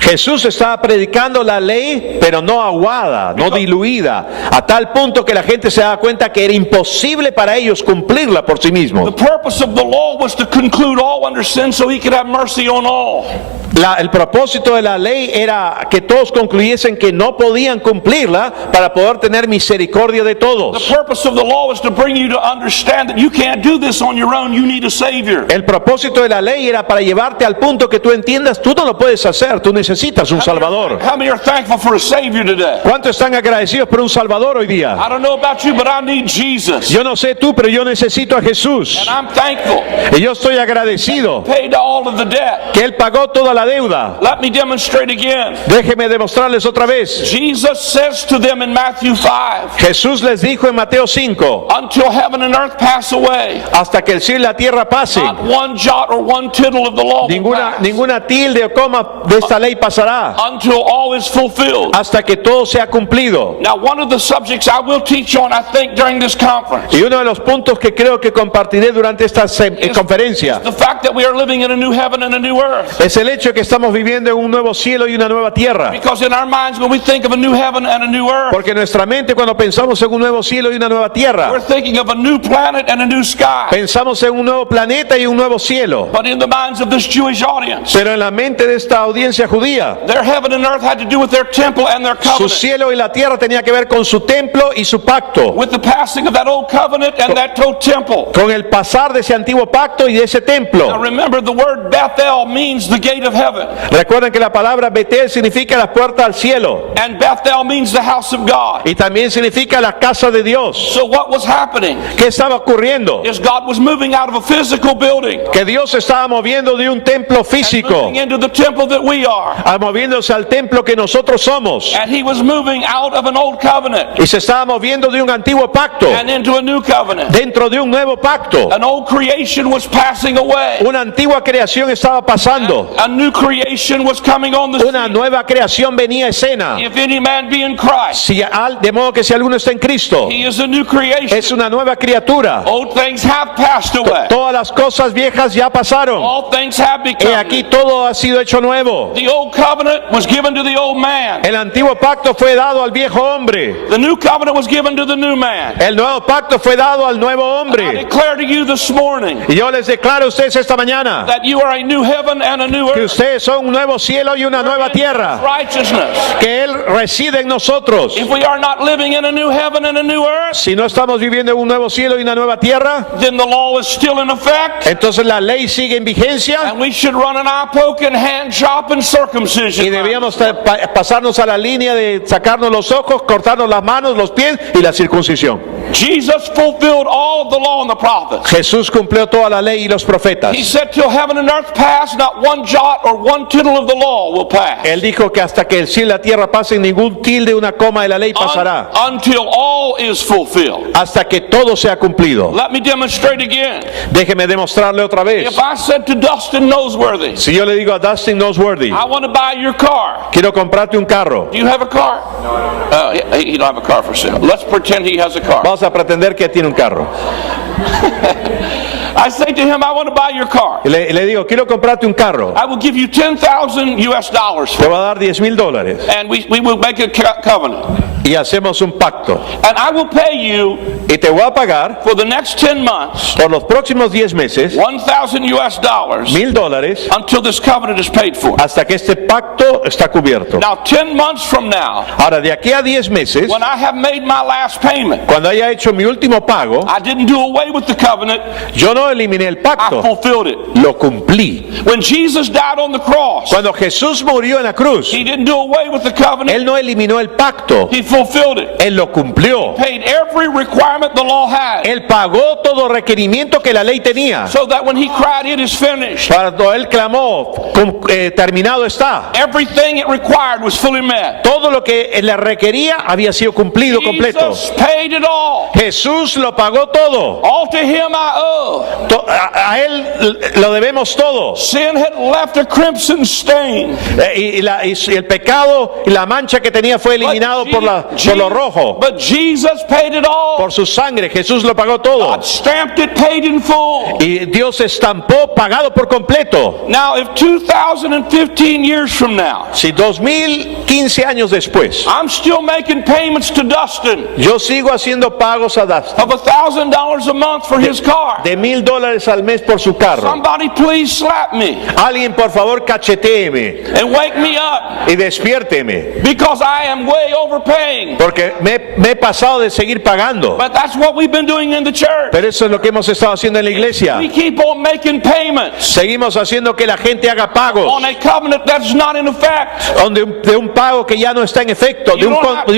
Jesús estaba predicando la ley, pero no aguada, no diluida, a tal punto que la gente se daba cuenta que era imposible para ellos cumplirla por sí The mismos. purpose of the law was to conclude all under sin so he could have mercy on all. El propósito de la ley era que todos concluyesen que no podían cumplirla para poder tener misericordia de The todos. purpose of the law was to bring you to understand that you can't do this on your own. You need a Savior. El propósito de la ley era para llevarte al punto que tú entiendas, tú no lo puedes hacer, tú necesitas un Salvador. How many are thankful for a Savior today? ¿Cuántos están agradecidos por un Salvador hoy día? I don't know about you, but I need Jesus. Yo no sé tú, pero yo necesito a Jesús. And I'm thankful. Y yo estoy agradecido Paid all of the debt. que Él pagó toda la deuda. Let me demonstrate again. Déjeme demostrarles otra vez. Jesus says to them in Matthew 5, Jesús les dijo en Mateo 5, until heaven and earth pass away, hasta que el cielo y la tierra pasen, not one jot or one tittle of the law will pass, ninguna tilde o coma de esta ley pasará, until all is fulfilled. hasta que todo sea cumplido. Now, one of the subjects I will teach on, I think, during this conference, Y uno de los puntos que creo que compartiré durante esta conferencia the fact that we are living in a new heaven and a new earth. es el hecho de que estamos viviendo en un nuevo cielo y una nueva tierra. Because in our minds, when we think of a new heaven and a new earth, Porque nuestra mente, cuando pensamos en un nuevo cielo y una nueva tierra, we're thinking of a new planet and a new sky. pensamos en un nuevo planeta y un nuevo cielo. But in the minds of this Jewish audience, Pero en la mente de esta audiencia judía, their heaven and earth had to do with their temple and their su covenant. cielo y la tierra tenía que ver con su templo y su pacto, With the passing of that old covenant and that old temple. con el pasar de ese antiguo pacto y de ese Now templo. remember, the word Bethel means the gate of heaven. Recuerden que la palabra Betel significa la puerta al cielo And Bethel means the house of God. y también significa la casa de Dios. So what was happening ¿Qué estaba ocurriendo? is God was moving out of a physical building Que Dios se estaba moviendo de un templo físico moving into the temple that we are. a moviéndose al templo que nosotros somos, And he was moving out of an old covenant y se estaba moviendo de un antiguo pacto and into a new covenant. dentro de un nuevo pacto. An old creation was passing away. Una antigua creación estaba pasando, A new creation was coming on the una scene. nueva creación venía a escena. If any man be in Christ, De modo que si alguno está en Cristo, he is a new creation. es una nueva criatura. Old things have passed away. Todas las cosas viejas ya pasaron. All things have Y become aquí new. todo ha sido hecho nuevo. The old covenant was given to the old man. El antiguo pacto fue dado al viejo hombre. The new covenant was given to the new man. El nuevo pacto fue dado al nuevo I hombre. declare to you this morning Y yo les declaro a ustedes esta mañana that you are a new heaven and a new que earth. ustedes son un nuevo cielo y una nueva tierra. Righteousness. Que Él reside en nosotros. If we are not living in a new heaven and a new earth, Si no estamos viviendo en un nuevo cielo y una nueva tierra, then the law is still in effect, entonces la ley sigue en vigencia and we should run an eye poke and hand chop and y circumcision. debíamos pasarnos a la línea de sacarnos los ojos, cortarnos las manos, los pies y la circuncisión. Jesus fulfilled all of the law and the prophets. Jesús cumplió toda la ley y los profetas. He said, till heaven and earth pass, not one jot or one tittle of the law will pass. Él dijo que hasta que el cielo y la tierra pasen, ningún tilde, una coma de la ley pasará. Until all is fulfilled. Hasta que todo sea cumplido. Let me demonstrate again. Déjeme demostrarle otra vez. If I said to Dustin Noseworthy, Si yo le digo a Dustin Noseworthy, I want to buy your car. quiero comprarte un carro, Do you have a car? No, he don't have a car for sale. Let's pretend he has a car. vamos a pretender que tiene un carro. I say to him, I want to buy your car. Y le digo, quiero comprarte un carro. I will give you $10,000 US Te for voy a dar $10,000. it. And we will make a covenant. Y hacemos un pacto. And I will pay you Y te voy a pagar for the next 10 months por los próximos 10 meses $1,000 US $1,000 until this covenant is paid for. hasta que este pacto está cubierto. Now, 10 months from now, Ahora, de aquí a 10 meses, when I have made my last payment, cuando haya hecho mi último pago, I didn't do away with the covenant, yo no eliminé el I pacto, fulfilled it. lo cumplí. When Jesus died on the cross, Cuando Jesús murió en la cruz, he didn't do away with the covenant, Él no eliminó el pacto, he fulfilled it. Él lo cumplió. Paid every requirement the law had, Él pagó todo requerimiento que la ley tenía. so that when he cried, it is finished, Cuando Él clamó, terminado está. everything it required was fully met. Todo lo que le requería había sido cumplido completo. Jesus paid it all. Jesús lo pagó todo. All to him I owe. A Él lo debemos todo. Sin had left a crimson stain. Y el pecado y la mancha que tenía fue eliminado por lo rojo. But Jesus paid it all. Por su sangre Jesús lo pagó todo. God stamped it, paid in full. Y Dios estampó pagado por completo. Now, if 2015 years from now, Si 2015 años después I'm still making payments to Dustin yo sigo haciendo pagos a Dustin of $1,000 a month for his car, de $1,000 al mes por su carro, somebody please slap me alguien por favor cachetéeme and wake me up, y despiérteme, because I am way overpaying. porque me he pasado de seguir pagando. But that's what we've been doing in the church. Pero eso es lo que hemos estado haciendo en la iglesia. We keep on making payments Seguimos haciendo que la gente haga pagos on a covenant that's not in effect. de un pago que ya no está en efecto, de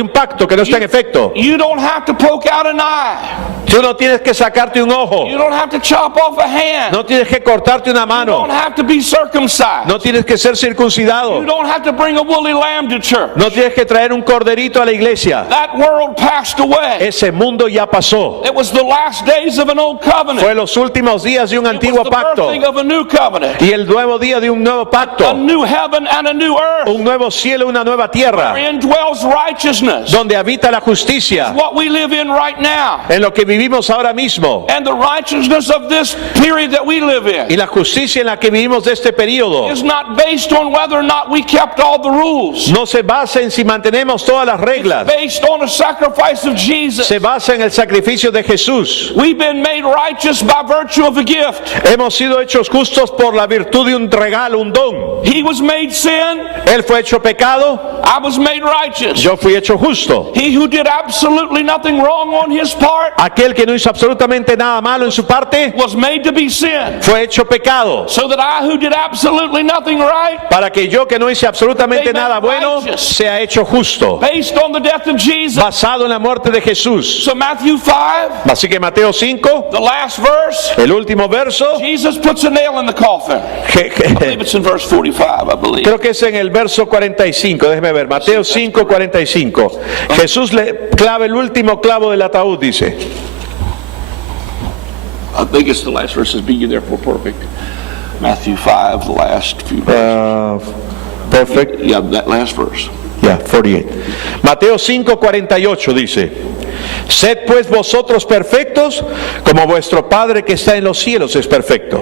un pacto que no está en efecto. You don't have to poke out an eye. Tú no tienes que sacarte un ojo, You don't have to chop off a hand. no tienes que cortarte una You mano, don't have to be circumcised. no tienes que ser circuncidado, You don't have to bring a woolly lamb to church. no tienes que traer un corderito a la iglesia. That world passed away. Ese mundo ya pasó. It was the last days of an old covenant. Fue los últimos días de un It was antiguo the pacto birthing of a new covenant. y el nuevo día de un nuevo A pacto, new heaven and a new earth. un nuevo cielo, una nueva tierra, Wherein dwells righteousness. donde habita la justicia, What we live in right now. en lo que vivimos ahora mismo. And the righteousness of this period that we live Y in la justicia en la que vivimos de este periodo is not based on whether or not we kept all the rules. no se basa en si mantenemos todas las reglas, Based on a sacrifice of Jesus. se basa en el sacrificio de Jesús. We've been made righteous by virtue of a gift. Hemos sido hechos justos por la virtud de un regalo, un don. He was made sin. Él fue hecho pecado, I was made righteous. yo fui hecho justo. He who did absolutely nothing wrong on his part Aquel que no hizo absolutamente nada malo en su parte, was made to be sin. fue hecho pecado. So that I who did absolutely nothing right, Para que yo que no hice absolutamente nada bueno, sea hecho justo. based on the death of Jesus. Basado en la muerte de Jesús. So Matthew 5, Así que Mateo 5, the last verse, el último verso, Jesus puts a nail in the coffin. I believe it's in verse 45, I believe. creo que es en el verso 45, déjeme ver, Mateo 5, 45. Jesús le clava el último clavo del ataúd, dice. I think it's the last verse, be you therefore perfect. Matthew 5, the last few verses. Perfect. Yeah, that last verse. Ya, 48. Mateo 5, 48 dice: Sed pues vosotros perfectos, como vuestro Padre que está en los cielos es perfecto.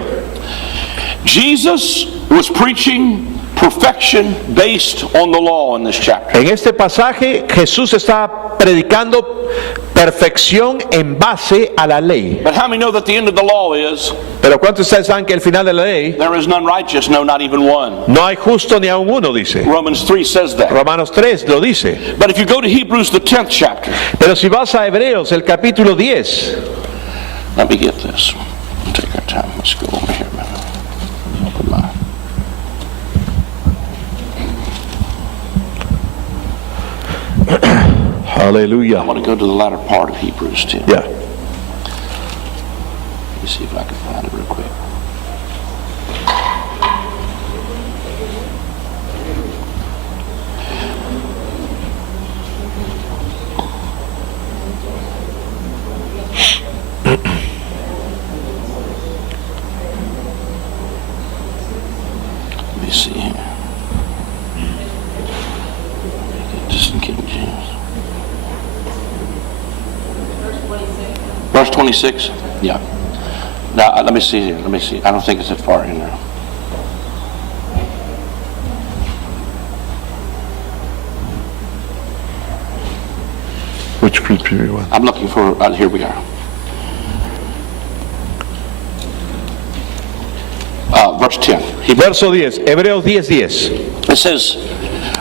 Jesus was preaching perfection based on the law in this chapter. En este pasaje Jesús está predicando perfección en base a la ley. But how many know that the end of the law is, Pero ¿cuántos de ustedes saben que el final de la ley there is none righteous, no, not even one? no hay justo ni aun uno, dice? Romans 3 says that. Romanos 3 lo dice. But if you go to Hebrews, the 10th chapter, Pero si vas a Hebreos, el capítulo 10, let me get this. Take our time. Let's go over here. Open my. I aleluya. want to go to the latter part of Hebrews 10. Ya. Let me see if I can find it real quick. Let me see here. Just in King James. Verse 26? Yeah. Now, let me see here. Let me see. I don't think it's that far in there. Which scripture you want? I'm looking for, here we are. Verse 10. Verso 10, Hebreos 10:10. It says,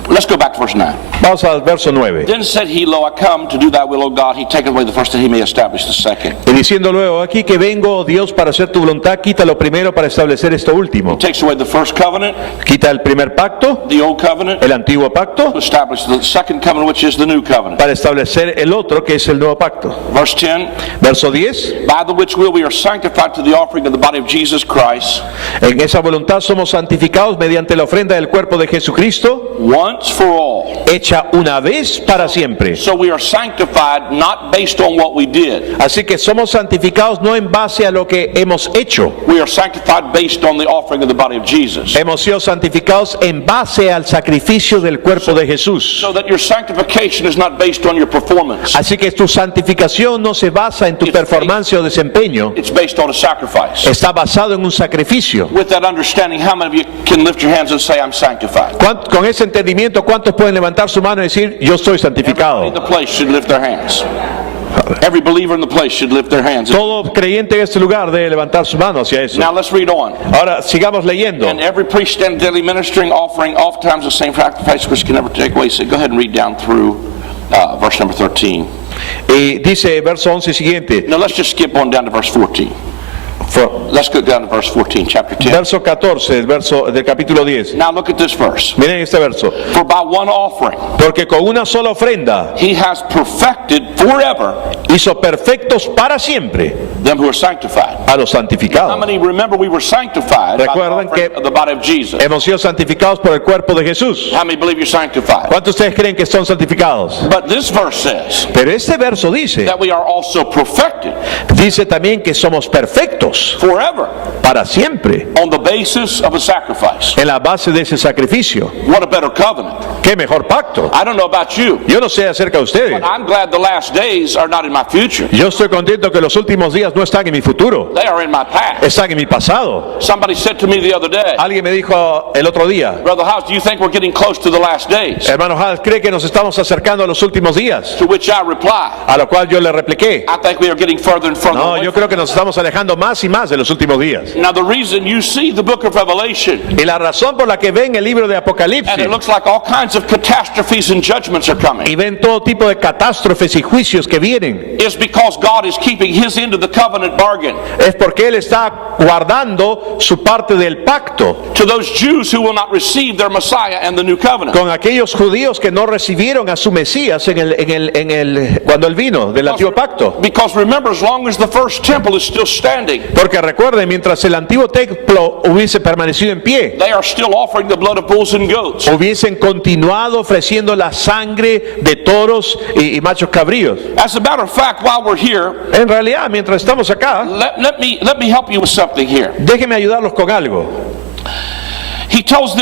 let's go back to verse 9. Vamos al verso 9. Then said he, Lo, I come to do thy will, O God. He taketh away the first that he may establish the second. Y diciendo luego, aquí que vengo, Dios, para hacer tu voluntad, quita lo primero para establecer esto último. He takes away the first covenant, Quita el primer pacto, the old covenant, el antiguo pacto, to establish the second covenant, which is the new covenant. para establecer el otro, que es el nuevo pacto. Verse 10, Verso 10. by the which will we are sanctified to the offering of the body of Jesus Christ, En esa voluntad somos santificados mediante la ofrenda del cuerpo de Jesucristo, once for all. hecha una vez para siempre. So we are sanctified not based on what we did. Así que somos santificados no en base a lo que hemos hecho. We are sanctified based on the offering of the body of Jesus. Hemos sido santificados en base al sacrificio del cuerpo de Jesús. So that your sanctification is not based on your performance. Así que tu santificación no se basa en tu performance o desempeño, It's based on a sacrifice. está basado en un sacrificio. With that understanding, how many of you can lift your hands and say, I'm sanctified? Con ese entendimiento, ¿cuántos pueden levantar su mano y decir, yo estoy Everybody in santificado? the place should lift their hands. Every believer in the place should lift their hands. Todo creyente en este lugar debe levantar su mano hacia eso. Now let's read on. Ahora, sigamos leyendo. And every priest stand daily ministering, offering oftentimes the same sacrifice which can never take away. So go ahead and read down through verse number 13. Y dice, verso 11 siguiente, Now let's just skip on down to verse 14. Let's go down to verse 14, chapter 10. verso 14, el verso del capítulo 10. Now look at this verse. Miren este verso. For by one offering Porque con una sola ofrenda he has perfected forever hizo perfectos para siempre them who are sanctified. a los How santificados. many remember we were sanctified by the Recuerden offering que- of the body of Jesus? Hemos sido santificados por el cuerpo de Jesús. How many believe you're sanctified? ¿Cuántos de ustedes creen que son santificados? But this verse says Pero este verso dice that we are also perfected también que somos perfectos forever para siempre on the basis of a sacrifice. en la base de ese sacrificio. What a better covenant. ¡Qué mejor pacto! I don't know about you, Yo no sé acerca de ustedes. but I'm glad the last days are not in my future. Yo estoy contento que los últimos días no están en mi futuro, They are in my past. están en mi pasado. Somebody said to me the other day, Alguien me dijo el otro día, Brother House, do you think we're getting close to the last days? hermano Hal, ¿cree que nos estamos acercando a los últimos días? To which I reply, A lo cual yo le repliqué, I think we are getting further and further no, away yo from creo que nos estamos alejando más y más de los últimos días. Now the reason you see the book of Revelation, Y la razón por la que ven el libro de and Apocalipsis it looks like all kinds of catastrophes and judgments are coming, y ven todo tipo de catástrofes y juicios que vienen, is because God is keeping his end of the covenant bargain es porque Él está guardando su parte del pacto to those Jews who will not receive their Messiah and the new covenant. con aquellos judíos que no recibieron a su Mesías cuando Él vino del antiguo pacto. Because remember, as long as the first temple is still standing, Porque recuerden, mientras el antiguo templo hubiese permanecido en pie, they are still offering the blood of bulls and goats. hubiesen continuado ofreciendo la sangre de toros y machos cabríos. As a matter of fact, while we're here, En realidad, mientras estamos acá, let me help you with something here. déjenme ayudarlos con algo. He tells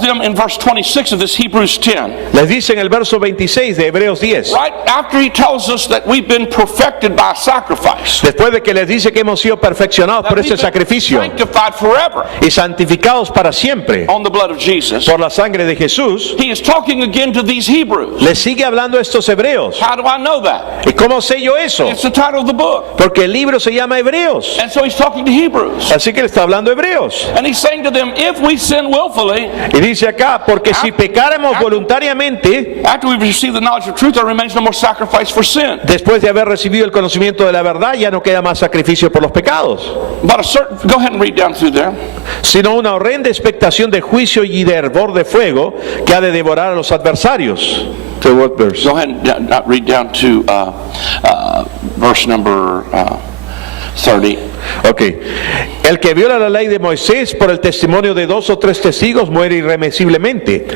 them in verse 26 of this Hebrews 10, Les dice en el verso 26 de Hebreos 10, right after he tells us that we've been perfected by sacrifice, después de que les dice que hemos sido perfeccionados that por we've ese been sacrificio sanctified forever y santificados para siempre on the blood of Jesus, por la sangre de Jesús, he is talking again to these Hebrews. les sigue hablando a estos hebreos. How do I know that? ¿Y cómo sé yo eso? It's the title of the book. Porque el libro se llama Hebreos. And so he's talking to Hebrews. Así que le está hablando a Hebreos. And he's saying to them, if we sin willfully, Y dice acá, porque si pecáramos voluntariamente, after we've received the knowledge of truth, there remains no more sacrifice for sin. después de haber recibido el conocimiento de la verdad, ya no queda más sacrificio por los pecados, But go ahead and read down through there. sino una horrenda expectación de juicio y de hervor de fuego que ha de devorar a los adversarios. To what verse? Go ahead and read down to verse number 30. Ok. El que viola la ley de Moisés por el testimonio de 2 o 3 testigos muere irremisiblemente.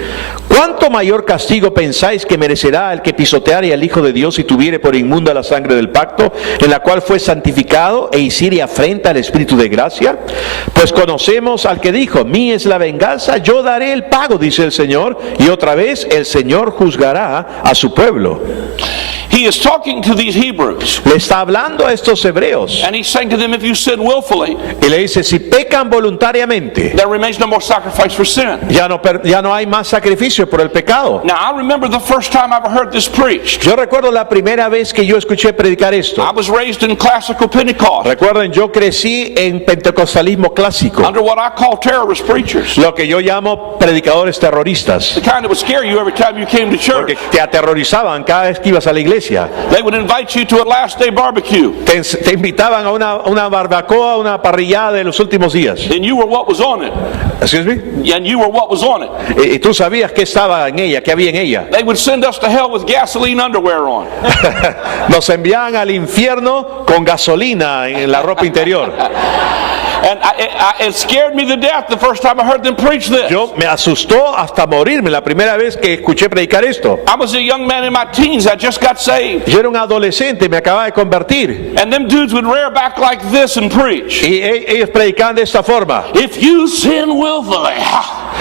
¿Cuánto mayor castigo pensáis que merecerá el que pisoteare al Hijo de Dios y tuviere por inmunda la sangre del pacto, en la cual fue santificado e hiciere afrenta al Espíritu de gracia? Pues conocemos al que dijo, mí es la venganza, yo daré el pago, dice el Señor, y otra vez el Señor juzgará a su pueblo. He is talking to these Hebrews, Le está hablando a estos hebreos and he's saying to them, if you sin willfully, Y le dice, si pecan voluntariamente, there remains no more sacrifice for sin. ya no hay más sacrificio por el pecado. Now, I remember the first time I ever heard this preached. Yo recuerdo la primera vez que yo escuché predicar esto. I was raised in classical Pentecost Recuerden, yo crecí en pentecostalismo clásico, under what I call terrorist preachers. lo que yo llamo predicadores terroristas, The kind that would scare you every time you came to church. porque te aterrorizaban cada vez que ibas a la iglesia. They would invite you to a last day barbecue, Te invitaban a una barbacoa, una parrillada de los últimos días. and you were what was on it. Excuse me? And you were what was on it. Y tú sabías qué estaba en ella, qué había en ella. They would send us to hell with gasoline underwear on. Nos enviaban al infierno con gasolina en la ropa interior. And it scared me to death the first time I heard them preach this. Me asustó hasta morirme la primera vez que escuché predicar esto. I was a young man in my teens. I just got saved. Yo era un adolescente, me acababa de convertir. And them dudes would rear back like this and preach. Y ellos predicaban de esta forma. If you sin willfully,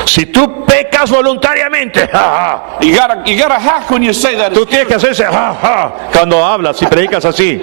Si tú pecas voluntariamente, you gotta hack when you say that. tú tienes que hacerse cuando hablas y predicas así.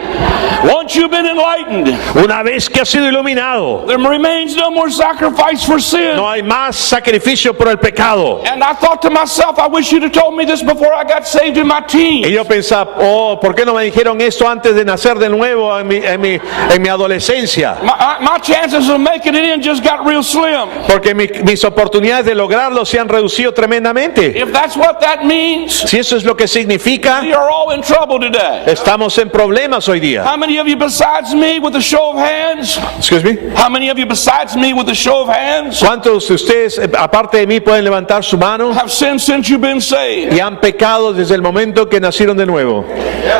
Once you've been enlightened, Una vez que has sido iluminado, there remains no more sacrifice for sin. no hay más sacrificio por el pecado. And I thought to myself, I wish you'd have told me this before I got saved in my Y teens. yo pensaba, ¿por qué no me dijeron esto antes de nacer de nuevo en mi adolescencia? My chances of making it in just got real slim. Porque mis oportunidades de lograrlo se han reducido tremendamente. If that's what that means, Si eso es lo que significa, we are all in trouble today. estamos en problemas hoy día. How many of you besides me with a show of hands? Excuse me. How many of you besides me with a show of hands ¿Cuántos de ustedes, aparte de mí, pueden levantar su mano have sinned since you've been saved? y han pecado desde el momento que nacieron de nuevo?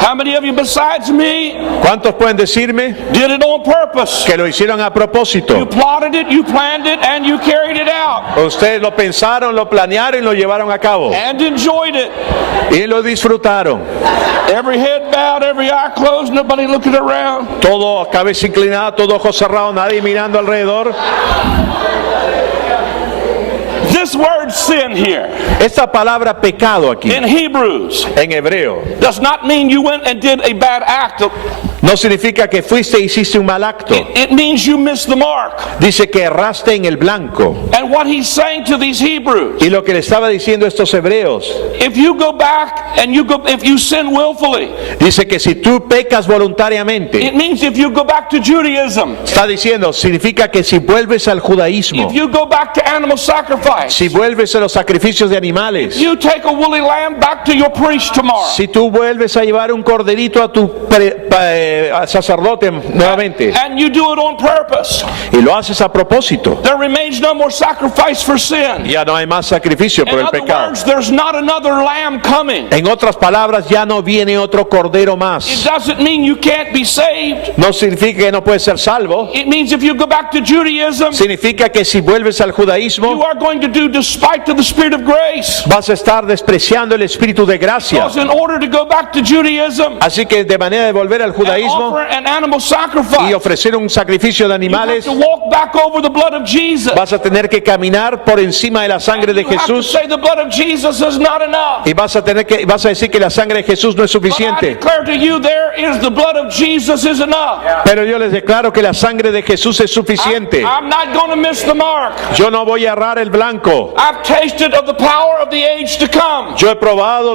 How many of you besides me ¿Cuántos pueden decirme did it on purpose? que lo hicieron a You propósito? plotted it, you planned it, and you carried it out Ustedes lo pensaron, lo planearon y lo llevaron a cabo. and enjoyed it. Y lo disfrutaron. Every head bowed, every eye closed, nobody looking around. Todo cabeza inclinada, todo ojos cerrados, nadie mirando alrededor. This word sin here Esta palabra pecado aquí, in Hebrews en hebreo, does not mean you went and did a bad act. no significa que fuiste e hiciste un mal acto. It means you missed the mark. Dice que erraste en el blanco. And what he's saying to these Hebrews, Y lo que le estaba diciendo a estos hebreos, if you go back and if you sin willfully, dice que si tú pecas voluntariamente, it means if you go back to Judaism, está diciendo, significa que si vuelves al judaísmo, if you go back to animal sacrifice, si vuelves a los sacrificios de animales, you take a woolly lamb back to your priest tomorrow, si tú vuelves a llevar un corderito a tu sacerdote nuevamente, and you do it on purpose, y lo haces a propósito, there remains no more sacrifice for sin. ya no hay más sacrificio por In el other pecado. words, there's not another lamb coming. En otras palabras, ya no viene otro cordero It más. doesn't mean you can't be saved. No significa que no puedes ser salvo. It means if you go back to Judaism, Significa que si vuelves al you judaísmo, are going to do despite to the Spirit of grace. vas a estar despreciando el espíritu de gracia. Because in order to go back to Judaism Así que de manera de volver al and judaísmo offer an animal y sacrifice, ofrecer un sacrificio de you have animales, to walk back over the blood of Jesus. vas a tener que caminar por encima de la sangre de You have to Jesús say the blood of Jesus is not enough. y vas a decir que la sangre de Jesús no es But I suficiente. declare to you, there is the blood of Jesus is enough. Pero yo les declaro que la sangre de Jesús es suficiente. I'm not going to miss the mark. Yo no voy a errar el blanco. I've tasted of the power of the age to come. Yo he probado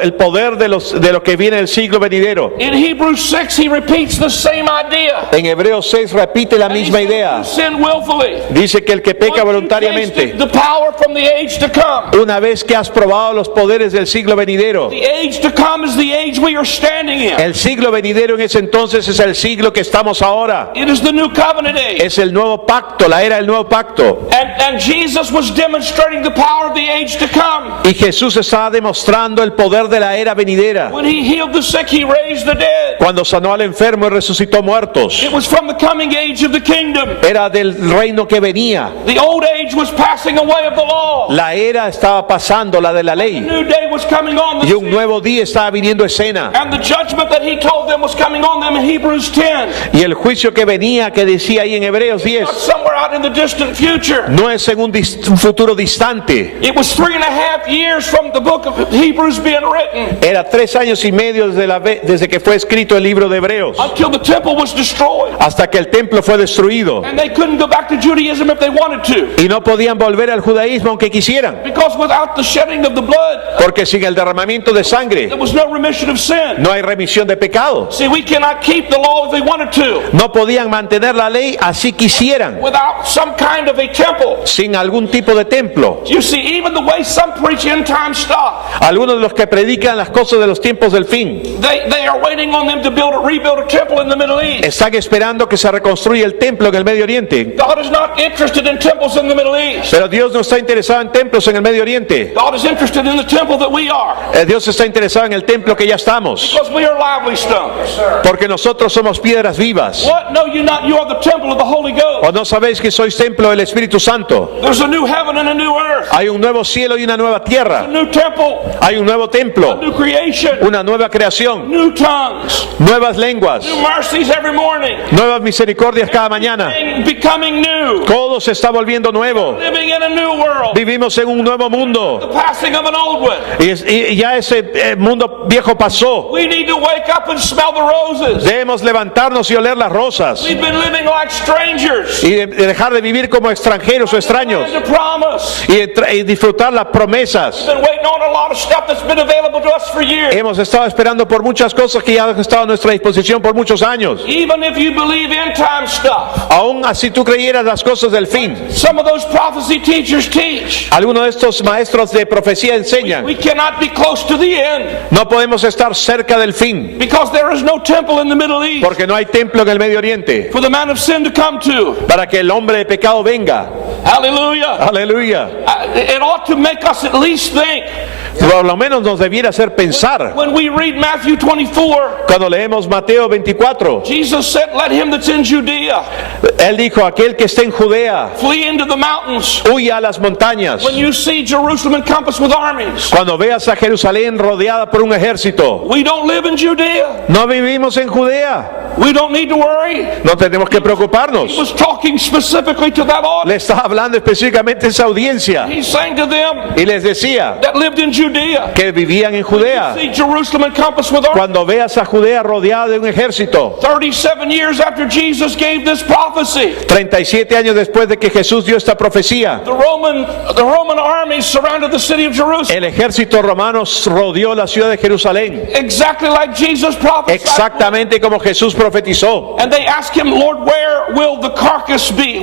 el poder de lo que viene el siglo venidero. In Hebrews 6, he repeats the same idea. En Hebreos 6 repite la And he misma says, idea. "You sin willfully. Dice que el que peca Once you voluntariamente, tasted the power from the age to come. una vez que has probado los poderes del siglo venidero, The age to come is the age we are standing in. el siglo venidero en ese entonces es el siglo que estamos ahora. It is the new covenant age. Es el nuevo pacto, la era del nuevo pacto. And Jesus was demonstrating the power of the age to come. Y Jesús estaba demostrando el poder de la era venidera. When he healed the sick, he raised the dead. Cuando sanó al enfermo y resucitó muertos. It was from the coming age of the kingdom. Era del reino que venía. The old age was passing away of the law. La era estaba pasando, la de la A ley. new day was coming on the Y un scene. nuevo día estaba viniendo a escena. And the judgment that he told them was coming on them in Hebrews 10. Y el juicio que venía, que decía ahí en Hebreos 10, Not somewhere out in the distant future. no es en un futuro distante. It was 3.5 years from the book of Hebrews being written. Era 3 años y medio desde que fue escrito escrito el libro de Hebreos, until the temple was destroyed. hasta que el templo fue destruido. And they couldn't go back to Judaism if they wanted to. Y no podían volver al judaísmo aunque quisieran, Because without the shedding of the blood, porque sin el derramamiento de sangre there was no remission of sin. no hay remisión de pecado. See, we cannot keep the law if they wanted to No podían mantener la ley así quisieran, without some kind of a temple. sin algún tipo de templo. You see, even the way some preach end time stuff, Algunos de los que predican las cosas de los tiempos del fin they are waiting on them to rebuild a temple in the Middle East. están esperando que se reconstruya el templo en el Medio Oriente. God is not interested in temples in the Middle East. Pero Dios no está interesado en templos en el Medio Oriente. God is interested in the temple that we are, Dios está interesado en el templo que ya estamos, because we are lively stones. porque nosotros somos piedras vivas. What? No, you not. You are the temple of the Holy Ghost. ¿O no sabéis que sois templo del Espíritu Santo? There's a new heaven and a new earth. Hay un nuevo cielo y una nueva A tierra. new temple, Hay un nuevo a templo, new creation, una nueva creación, new tongues, nuevas lenguas, new mercies every morning. nuevas misericordias cada mañana. Becoming new. Todo se está volviendo nuevo. Living in a new world. Vivimos en un nuevo mundo. The passing of an old one. Y ya ese mundo viejo pasó. We need to wake up and smell the roses. Debemos levantarnos y oler las rosas We've been living like strangers. y de dejar de vivir como extranjeros o extraños And to promise. y disfrutar las promesas. Been waiting on a lot of stuff that's been available to us for years. Hemos estado esperando por muchas cosas que ya han estado a nuestra disposición por muchos años. Even if you believe end time stuff, Aún así tú creyeras las cosas del fin. some of those prophecy teachers teach. Algunos de estos maestros de profecía enseñan: We cannot be close to the end no podemos estar cerca del fin, because there is no temple in the Middle East porque no hay templo en el Medio Oriente for the man of sin to come to. para que el hombre de pecado venga. Hallelujah. Aleluya. It ought to make us at least think. Por lo menos nos debiera hacer pensar. When we read Matthew 24, Cuando leemos Mateo 24, Jesus said, let him that's in Judea Él dijo: aquel que esté en Judea, flee into the mountains. huya a las montañas. When you see Jerusalem encompassed with armies, Cuando veas a Jerusalén rodeada por un ejército, we don't live in Judea. no vivimos en Judea. We don't need to worry. No tenemos que preocuparnos. He was talking specifically to that audience. Le estaba hablando específicamente a esa audiencia He's saying to them y les decía that lived in Judea, que vivían en Judea. see Jerusalem encompassed with armies. Cuando veas a Judea rodeada de un ejército, 37 years after Jesus gave this prophecy, 37 años después de que Jesús dio esta profecía, the Roman armies surrounded the city of Jerusalem, el ejército romano rodeó la ciudad de Jerusalén, exactly like Jesus prophesied. exactamente como Jesús profetizó. And they asked him, Lord, where will the carcass be?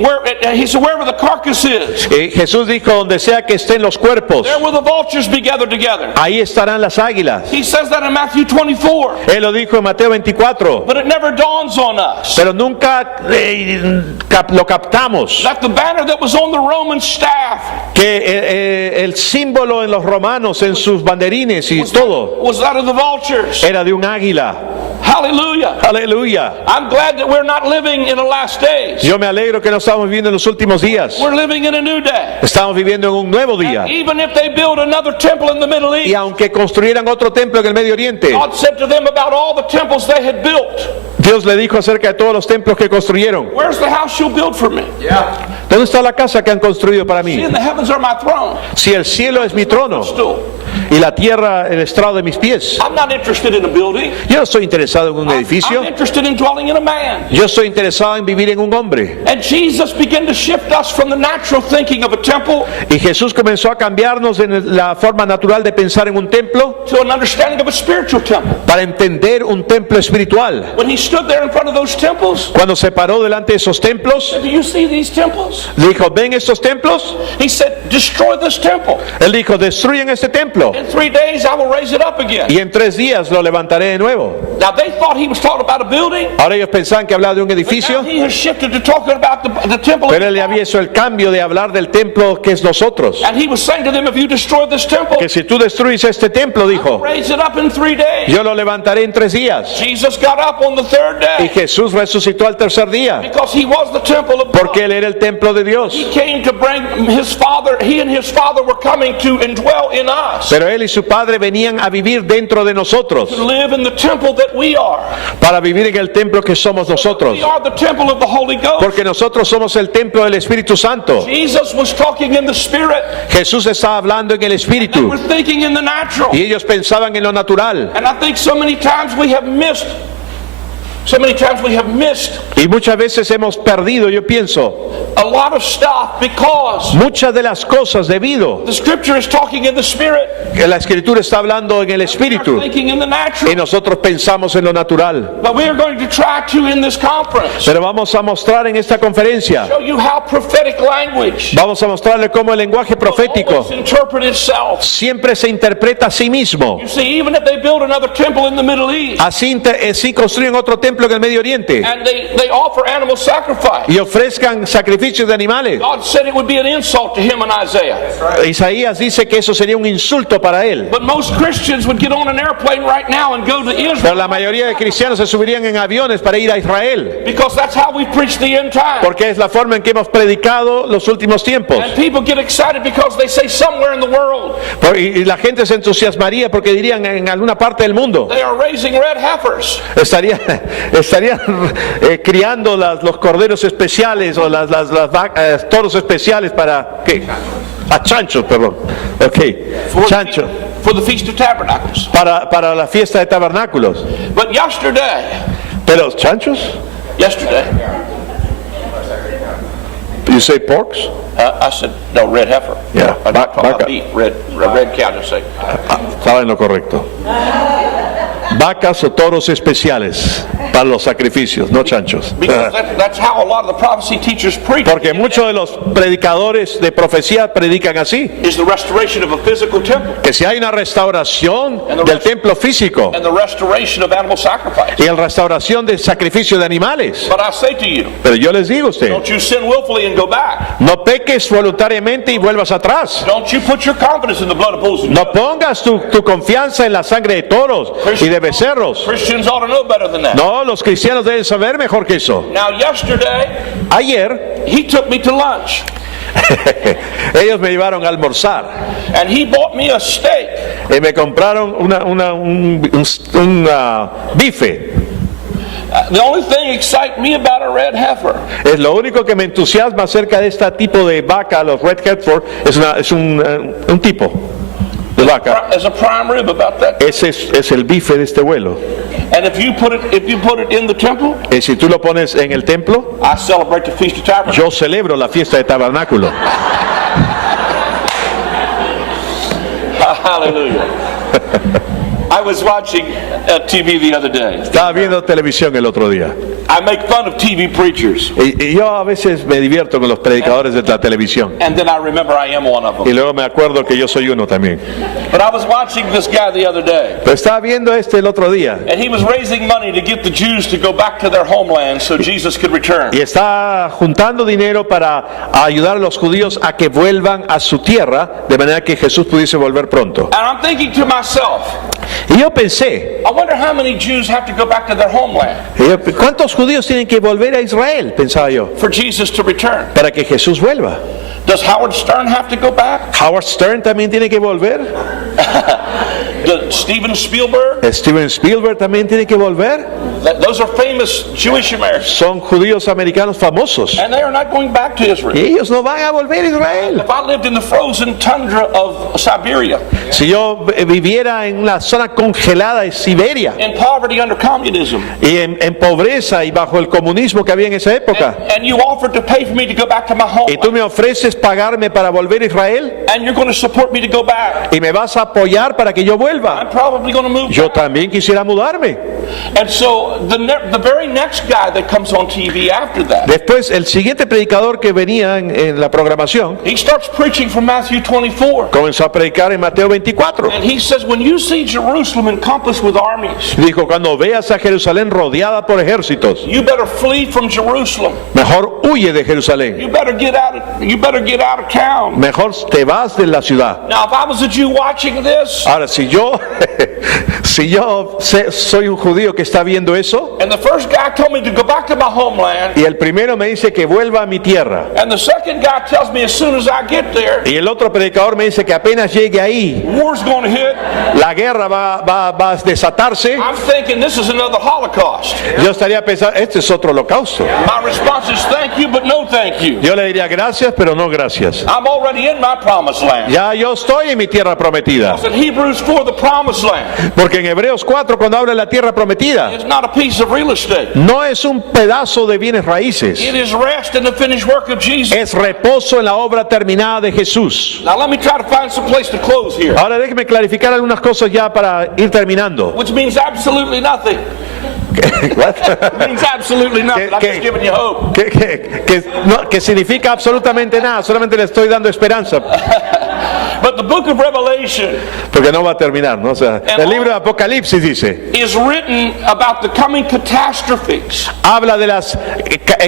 He said, wherever the carcass is, Y Jesús dijo: donde sea que estén los cuerpos, there will the vultures be gathered together. ahí estarán las águilas. He says that in Matthew 24. Él lo dijo en Mateo 24, But it never dawns on us pero nunca lo captamos, that the banner that was on the Roman staff que el símbolo en los romanos, en sus banderines y todo, was that of the vultures. era de un águila. Hallelujah. Aleluya. I'm glad that we're not living in the last days. Yo me alegro que no estamos viviendo en los últimos días. We're living in a new day. Estamos viviendo en un nuevo día. Even if they build another temple in the Middle Y East, aunque construyeran otro templo en el Medio Oriente, God said to them about all the temples they had built, Dios le dijo acerca de todos los templos que construyeron: where's the house you'll build for me? ¿dónde está la casa que han construido para See, mí? in the heavens are my throne. Si el cielo es mi trono Stool. y la tierra el estrado de mis pies. I'm not interested in a building. Yo no estoy interesado en un edificio. I'm interested in dwelling in a man. Yo estoy interesado en vivir en un hombre. And Jesus began to shift us from the natural thinking of a temple Y Jesús comenzó a cambiarnos en la forma natural de pensar en un templo to an understanding of a spiritual temple. para entender un templo espiritual. When he stood there in front of those temples, Cuando se paró delante de esos templos, do you see these temples? le dijo: ¿ven estos templos? He said, destroy this temple. Él dijo: destruyen este templo In 3 days I will raise it up again. y en 3 días lo levantaré de nuevo. Now they thought he was talking about a building. Ahora ellos pensaban que hablaba de un Now edificio, he has shifted to talking about the temple. pero él le había hecho el cambio de hablar del templo que es nosotros. And he was saying to them, if you destroy this temple, Que si tú destruyes este templo, dijo, raise it up in 3 days. yo lo levantaré en 3 días. Jesus got up on the 3rd Y day Jesús resucitó al tercer día, because he was the temple of porque God. él era el templo de Dios. He came to bring his Father, he and his Father were coming to indwell in us, Pero él y su padre venían a vivir dentro de nosotros, to live in the temple that we are. para vivir en el templo que somos nosotros, We are the temple of the Holy Ghost. porque nosotros somos el templo del Espíritu Santo. Jesus was talking in the Spirit, Jesús estaba hablando en el and Espíritu we're thinking in the natural. y ellos pensaban en lo natural. And I think so many times we have missed So many times we have missed Y muchas veces hemos perdido, yo pienso, a lot of stuff because muchas de las cosas debido the scripture is talking in the spirit, que la Escritura está hablando en el we're Espíritu thinking in the natural. y nosotros pensamos en lo natural. But we are going to try to, in this conference, Pero vamos a mostrar en esta conferencia, show you how prophetic language vamos a mostrarle cómo el lenguaje profético always interpret itself. siempre se interpreta a sí mismo. You see, even if they build another temple in the Middle East Así construyen otro templo en el Medio Oriente and they offer animal sacrifice, y ofrezcan sacrificios de animales. God said it would be an insult to him in Isaiah. Isaías dice que eso sería un insulto para él. But most Christians would get on an airplane right now and go to Pero Israel la mayoría de cristianos se subirían en aviones para ir a Israel, because that's how we preach the end time. porque es la forma en que hemos predicado los últimos tiempos. And people get excited because they say somewhere in the world Y la gente se entusiasmaría porque dirían en alguna parte del mundo they are raising red heifers. estarían criando los corderos especiales o las toros especiales para ¿qué? Chanchos, perdón. Chancho. For the Feast of Tabernacles. Para la fiesta de tabernáculos. But yesterday, Pero chanchos? You say porks? I said, no, red heifer. Yeah, I'm not talking vaca. about beef, red cow, just say. Estaba en lo correcto. Vacas o toros especiales para los sacrificios, no chanchos. Because that's how a lot of the prophecy teachers preach. Porque muchos de los predicadores de profecía predican así, Is the restoration of a physical temple que si hay una restauración del templo físico and the restoration of animal sacrifice. y la restauración del sacrificio de animales. But I say to you, Pero yo les digo a usted, don't you sin willfully and go back. no peques voluntariamente y vuelvas atrás. Don't you put your confidence in the blood of bulls and No goats. pongas tu confianza en la sangre de toros y de becerros. Christians ought to know better than that. No, los cristianos deben saber mejor que eso. Now, yesterday, Ayer he took me to lunch ellos me llevaron a almorzar and he bought me a steak. y me compraron un bife. The only thing excites me about a red heifer Es lo único que me entusiasma acerca de este tipo de vaca, los Red Hereford, es un tipo de vaca. is a prime rib about that. Ese es el bife de este vuelo. And if you put it in the temple, Y si tú lo pones en el templo, I celebrate the Feast of Tabernacles. yo celebro la fiesta de tabernáculo. Hallelujah. I was watching TV the other day. Estaba viendo televisión el otro día. I make fun of TV preachers, Y yo a veces me divierto con los predicadores de la televisión. and then I remember I am one of Y them. luego me acuerdo que yo soy uno también. But I was watching this guy the other day, Pero estaba viendo el otro día. and he was raising money to get the Jews to go back to their homeland so Jesus could return. Y está juntando dinero para ayudar a los judíos a que vuelvan a su tierra, de manera que Jesús pudiese volver pronto. And I'm thinking to myself, Y yo pensé, I wonder how many Jews have to go back to their homeland ¿cuántos judíos tienen que volver a Israel? Pensaba yo, for Jesus to return. para que Jesús vuelva. Does Howard Stern have to go back? Howard Stern también tiene que volver. Does Steven Spielberg? Steven Spielberg también tiene que volver. Those are famous Jewish Americans. Son judíos americanos famosos. And they are not going back to Y Israel. ellos no van a volver a Israel. If I lived in the frozen tundra of Siberia, Si yo viviera en la zona congelada de Siberia in poverty under communism, y en pobreza y bajo el comunismo que había en esa época, and you offered to pay for me to go back to my home, y tú me ofreces pagarme para volver a Israel and you're going to support me to go back, y me vas a apoyar para que yo I'm vuelva, probably going to move yo back. también quisiera mudarme. And so the very next guy that comes on TV after that, Después, el siguiente predicador que venía en la programación he starts preaching from Matthew 24. comenzó a predicar en Mateo 24. And he says, when you see Jerusalem encompassed with armies, Dijo, cuando veas a Jerusalén rodeada por ejércitos, you better flee from Jerusalem. mejor huye de Jerusalén. You better get out of town. Mejor te vas de la ciudad. Now, if I was a Jew watching this, Ahora, si yo soy un judío que está viendo eso, and the first guy told me to go back to my homeland, y el primero me dice que vuelva a mi tierra, and the second guy tells me as soon as I get there, y el otro predicador me dice que apenas llegue ahí, war's going to hit, la guerra va a desatarse, I'm thinking this is another Holocaust. yo estaría pensando, este es otro holocausto. My response is thank you, but no thank you. Yo le diría gracias, pero no gracias. I'm already in my promised land. Ya yo estoy en mi tierra prometida. In Hebrews 4, the promised land Porque en Hebreos 4, cuando habla de la tierra prometida, is not a piece of real estate. no es un pedazo de bienes raíces, It is rest in the finished work of Jesus. es reposo en la obra terminada de Jesús. Now let me try to find some place to close here, Ahora déjeme clarificar algunas cosas ya para ir terminando. which means absolutely nothing. It means absolutely nothing. I'm just giving you hope. Que significa absolutamente nada, solamente le estoy dando esperanza, But the book of Revelation porque no va a terminar, ¿no? O sea, el libro de Apocalipsis dice, is written about the coming catastrophes habla de las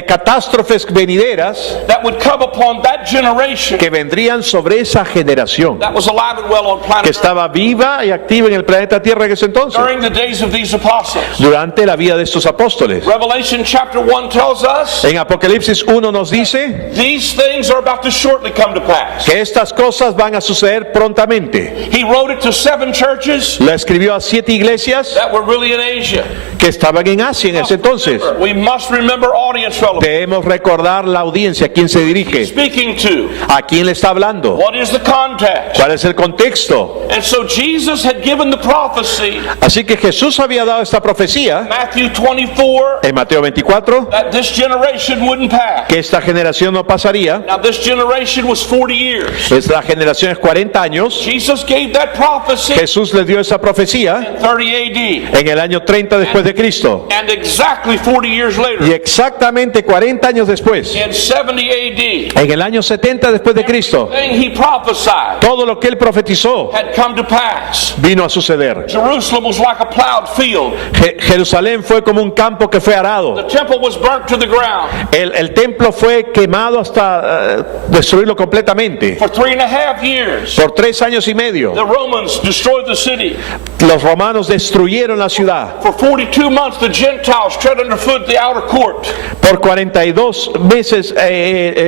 catástrofes venideras that would come upon that generation que vendrían sobre esa generación that was alive and well on que planet Earth estaba viva y activa en el planeta Tierra en ese entonces, during the days of these apostles. durante la vida de estos apóstoles. Revelation chapter 1 tells us En Apocalipsis 1 nos dice these things are about to shortly come to pass. que estas cosas van a suceder prontamente. He wrote it to 7 churches La escribió a 7 iglesias that were really in Asia. que estaban en Asia en ese entonces. We must remember audience relevance. Debemos recordar la audiencia, a quién se dirige, Speaking to, a quién le está hablando, what is the context? cuál es el contexto. And so Jesus had given the prophecy, Así que Jesús había dado esta profecía Matthew 24, en Mateo 24, that this generation wouldn't pass. que esta generación no pasaría. Now this generation was 40 years. Esta generación es 40 años. Jesus gave that prophecy Jesús le dio esa profecía in 30 AD. en el año 30 después de Cristo. And exactly 40 years Y later, exactamente 40 años después, in 70 AD, en el año 70 después de Cristo, everything he prophesied todo lo que él profetizó had come to pass. vino a suceder. Jerusalem was like a plowed field. Jerusalén fue como un campo que fue arado. The temple was burnt to the ground. El templo fue quemado hasta destruirlo completamente. For 3.5 years, Por 3 años y medio, the Romans destroyed the city. los romanos destruyeron la ciudad. For 42 months, the Gentiles tread underfoot the outer court. Por 42 meses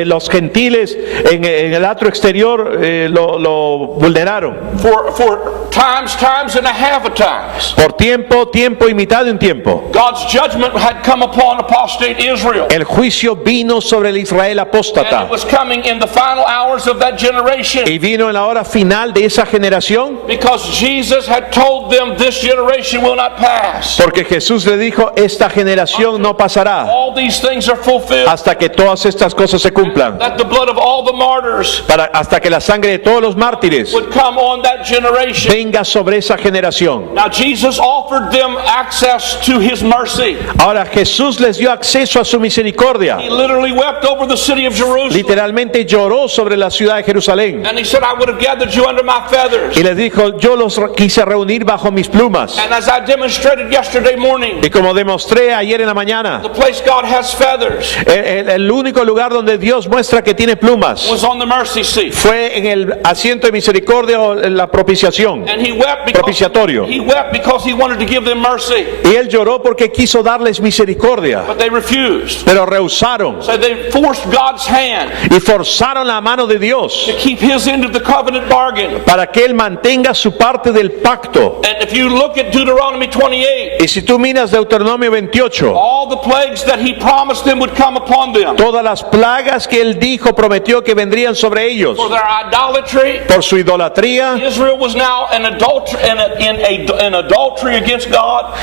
los gentiles en el atrio exterior lo vulneraron. For times and a half of times. Por tiempo y mitad de un tiempo. God's judgment had come upon apostate Israel. El juicio vino sobre el Israel And apóstata it was coming in the final hours of that generation. y vino en la hora final de esa generación, Because Jesus had told them this generation will not pass. porque Jesús le dijo, esta generación no pasará All these things are fulfilled. hasta que todas estas cosas se cumplan, That the blood of all the martyrs hasta que la sangre de todos los mártires would come on that generation. venga sobre esa generación. Now Jesus offered them access to his mercy. Ahora Jesús les dio acceso a su misericordia. He literally wept over the city of Jerusalem. Literalmente lloró sobre la ciudad de Jerusalén And he said, I would have gathered you under my feathers. y les dijo, yo los quise reunir bajo mis plumas. And as I demonstrated yesterday morning, Y como demostré ayer en la mañana, the place God has feathers el único lugar donde Dios muestra que tiene plumas was on the mercy seat. fue en el asiento de misericordia o en la propiciación. And he wept Propiciatorio. because he wanted to give them mercy. Y él lloró porque quiso darles misericordia, But they refused. pero rehusaron So they forced God's hand y forzaron la mano de Dios to keep his end of the covenant bargain. para que él mantenga su parte del pacto. And if you look at Deuteronomy 28, Y si tú miras Deuteronomio 28, all the plagues that he promised them would come upon them todas las plagas que él dijo, prometió que vendrían sobre ellos for their idolatry. por su idolatría. Israel was now in adultery against God.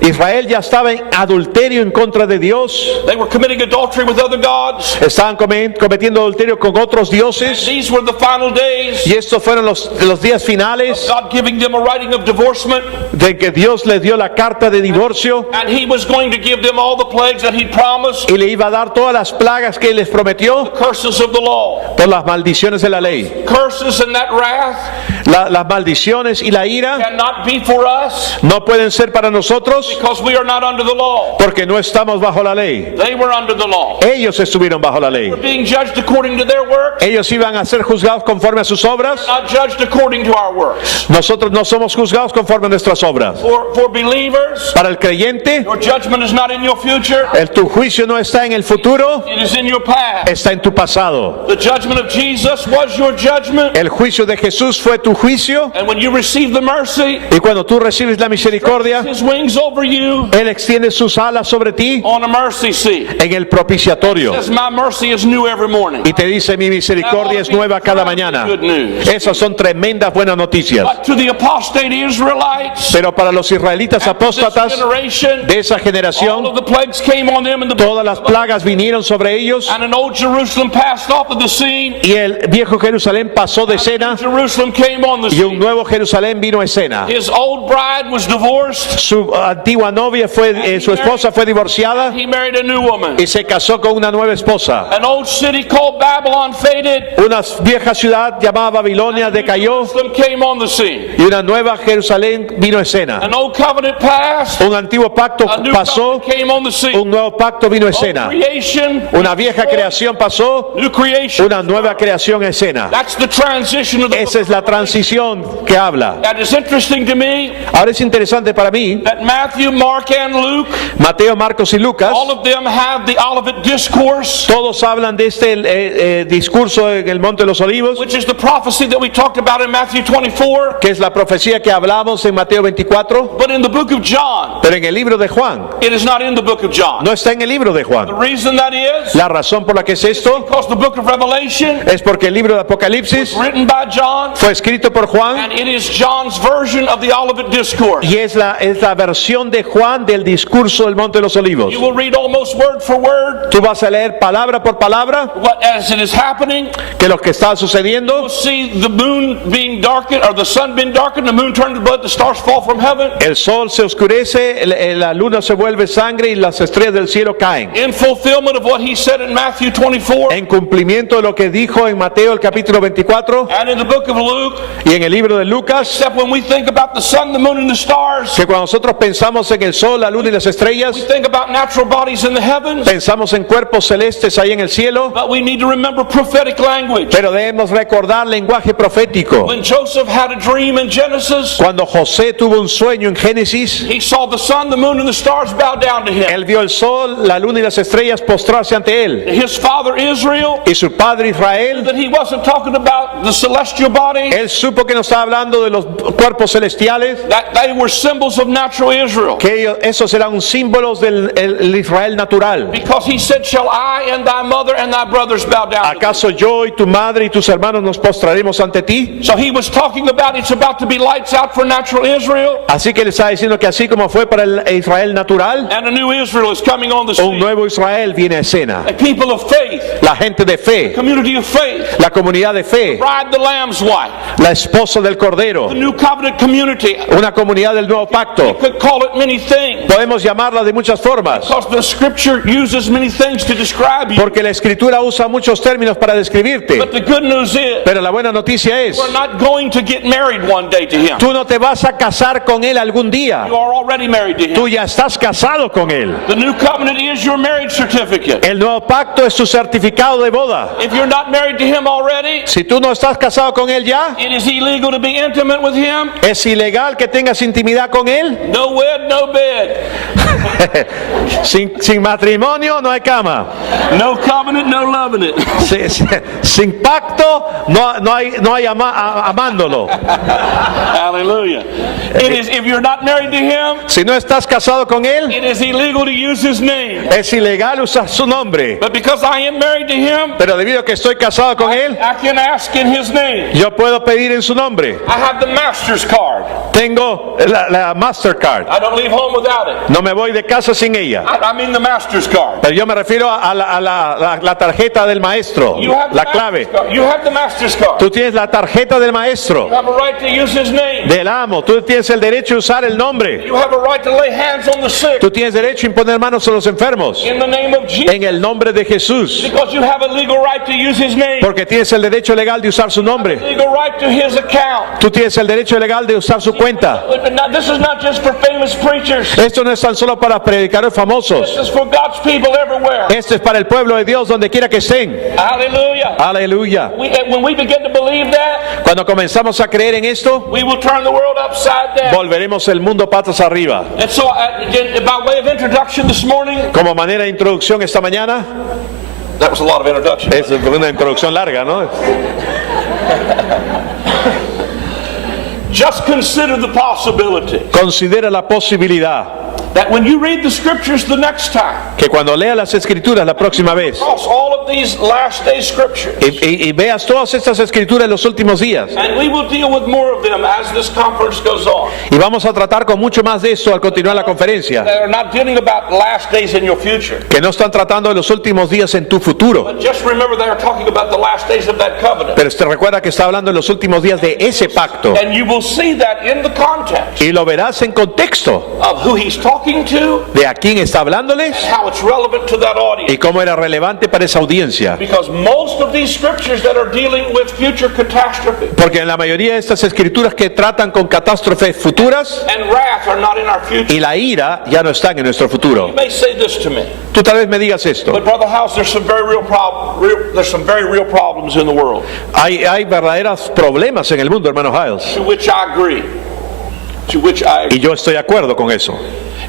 Israel ya estaba en adulterio en contra de Dios. They were committing adultery with other gods. Estaban cometiendo adulterio con otros dioses. These were the final days. Y estos fueron los días finales God giving them a writing of divorcement, de que Dios les dio la carta de divorcio and he was going to give them all the plagues that he promised, y le iba a dar todas las plagas que él les prometió curses of the law. por las maldiciones de la ley. Curses and that wrath Las maldiciones y la ira cannot be for us no pueden ser para nosotros because we are not under the law. porque no estamos bajo la ley. They were under the law. Ellos estuvieron bajo la ley. Being judged according to their works, Ellos iban a ser juzgados conforme a sus obras. not judged according to our works. Nosotros no somos juzgados conforme a nuestras obras. For believers, Para el creyente, your judgment is not in your future, tu juicio no está en el futuro, it is in your past. está en tu pasado. The judgment of Jesus was your judgment. El juicio de Jesús fue tu juicio, And when you receive the mercy, y cuando tú recibes la misericordia, his wings over you Él extiende sus alas sobre ti on a mercy seat. en el propiciatorio Says, my mercy is new every morning. y te dice, mi misericordia es nueva cada mañana. Good news. Esas son tremendas buenas noticias. But to the apostate Israelites, Pero para los israelitas this apóstatas generation, de esa all generación, of the plagues came on them in the todas las plagas vinieron sobre ellos and an old Jerusalem passed off of the scene. y el viejo Jerusalén pasó de escena Jerusalem came on the y un scene. nuevo Jerusalén vino a escena. His old bride was divorced. Su antigua novia su esposa fue divorciada He married a new woman. y se casó con una nueva esposa. An old city called Babylon faded. Una vieja ciudad llamada Babilonia decayó Jerusalem came on the scene. y una nueva Jerusalén vino a escena. An old covenant passed. Un antiguo pacto A new pasó, covenant came on the scene. un nuevo pacto vino a Old escena. creation, Una vieja creación pasó, new creation. una nueva creación a escena. That's the transition of the Esa es la transición que habla. That is interesting to me Ahora es interesante para mí, that Matthew, Mark, and Luke, Mateo, Marcos y Lucas, all of them have the Olivet Discourse, todos hablan de este discurso en el Monte de los Olivos, which is the prophecy that we talked about in Matthew 24. que es la profecía que hablamos en Mateo 24, But in the book of John, pero en el libro de Juan, it is not in the book of John. no está en el libro de The Juan. reason that is La razón por la que es esto because the book of Revelation, es porque el libro de Apocalipsis written by John, fue escrito por Juan and it is John's version of the Olivet Discourse. y es la versión de Juan del discurso del Monte de los Olivos. You will read almost word for word Tú vas a leer palabra por palabra what as it is happening. que lo que está sucediendo. You'll see the moon being darkened, or the sun being darkened, the moon turned to blood, the stars fall from heaven. El sol se oscurece, la luna se vuelve sangre y las estrellas del cielo caen. In fulfillment of what he said in Matthew 24 En cumplimiento de lo que dijo en Mateo el capítulo 24 and in the book of Luke, y en el libro de Lucas, except when we think about the sun, the moon, and the stars, que cuando nosotros pensamos en el sol, la luna y las estrellas, we think about natural bodies in the heavens, pensamos en cuerpos celestes ahí en el cielo, but we need to remember prophetic language. pero debemos recordar lenguaje profético. When Joseph had a dream in Genesis, Cuando José tuvo un sueño en Génesis, he saw the sun, the moon, and the stars bow down to him. él vio el sol, la luna y las estrellas postrarse ante él. His father Israel, Y su padre Israel, that he wasn't talking about the celestial bodies, él supo que no estaba hablando de los cuerpos celestiales, that they were symbols of natural Israel. que esos eran símbolos del el Israel natural. Because he said, shall I and thy mother and thy brothers bow down to thee? ¿Acaso yo y tu madre y tus hermanos nos postraremos ante ti? So he was talking about it's about to be lights out for natural Israel, Así que le está diciendo que así como fue para el Israel natural, and a new Israel is coming on the un scene. nuevo Israel viene a escena. A people of faith, La gente de fe, community of faith, la comunidad de fe, bride the Lamb's wife, la esposa del Cordero, the new covenant community. una comunidad del nuevo pacto. Could call it many things, Podemos llamarla de muchas formas, because the scripture uses many things to describe you. porque la escritura usa muchos términos para describirte. But the good news is, Pero la buena noticia es, we're not going to get married one day to him. tú no te vas a casar con él algún día. You are already married to him. Tú ya estás casado con él. The new covenant is your marriage certificate. El nuevo pacto es tu certificado de boda. If you're not married to him already, Si tú no estás casado con él ya, it is illegal to be intimate with him. es ilegal que tengas intimidad con él. No wed, no bed. Sin matrimonio no hay cama. No covenant, no loving it. Sin pacto no hay amándolo. Hallelujah. It is, if you're not married to him, Si no estás casado con él, it is illegal to use his name. es ilegal usar su nombre. But because I am married to him, Pero debido a que estoy casado con él, I can ask in his name. yo puedo pedir en su nombre. I have the master's card. Tengo la Mastercard. I don't leave home without it. No me voy de casa sin ella. I mean the master's card. Pero yo me refiero a la tarjeta del maestro, You have the la clave. master's card. You have the master's card. Tú tienes la tarjeta del maestro, You have a right to use his name. del amo. Tú tienes el derecho a usar el nombre. You have a right to lay hands on the sick Tú tienes derecho a imponer manos a los enfermos. in the name of Jesus. En el nombre de Jesús. Because you have a legal right to use his name. Porque tienes el derecho legal de usar su nombre. Legal right to his account. Tú tienes el derecho legal de usar su cuenta. Now, this is not just for famous preachers. Esto no es tan solo para predicadores famosos. This is for God's people everywhere. Esto es para el pueblo de Dios donde quiera que estén. Hallelujah. Aleluya. When we begin to believe that, Cuando comenzamos a creer en esto, we will turn the world upside down. volveremos el mundo patas arriba. And so, by way of introduction this morning, Como manera de introducción esta mañana, that was a lot of introduction. es una introducción larga, ¿no? Just consider the possibility Considera la posibilidad that when you read the scriptures the next time, que cuando leas las escrituras la próxima vez across all of these last day scriptures, y veas todas estas escrituras en los últimos días, and we will deal with more of them as this conference goes on. y vamos a tratar con mucho más de esto al continuar la conferencia, They are not dealing about last days in your future. que no están tratando de los últimos días en tu futuro, But just remember they are talking about the last days of that covenant. pero te recuerda que está hablando de los últimos días de ese pacto, And you will see that in the context y lo verás en contexto of who he's talking to, de a quién está hablándoles how it's relevant to that y audience. cómo era relevante para esa audiencia. Because most of these scriptures that are dealing with future catastrophe Porque en la mayoría de estas escrituras que tratan con catástrofes futuras and wrath are not in our future. y la ira ya no están en nuestro You futuro. may say this to me, Tú tal vez me digas esto. but Brother House, there's some very real problems in the world, Hay verdaderos problemas en el mundo, hermano Hiles. to which I agree. To which I agree. Y yo estoy de acuerdo con eso.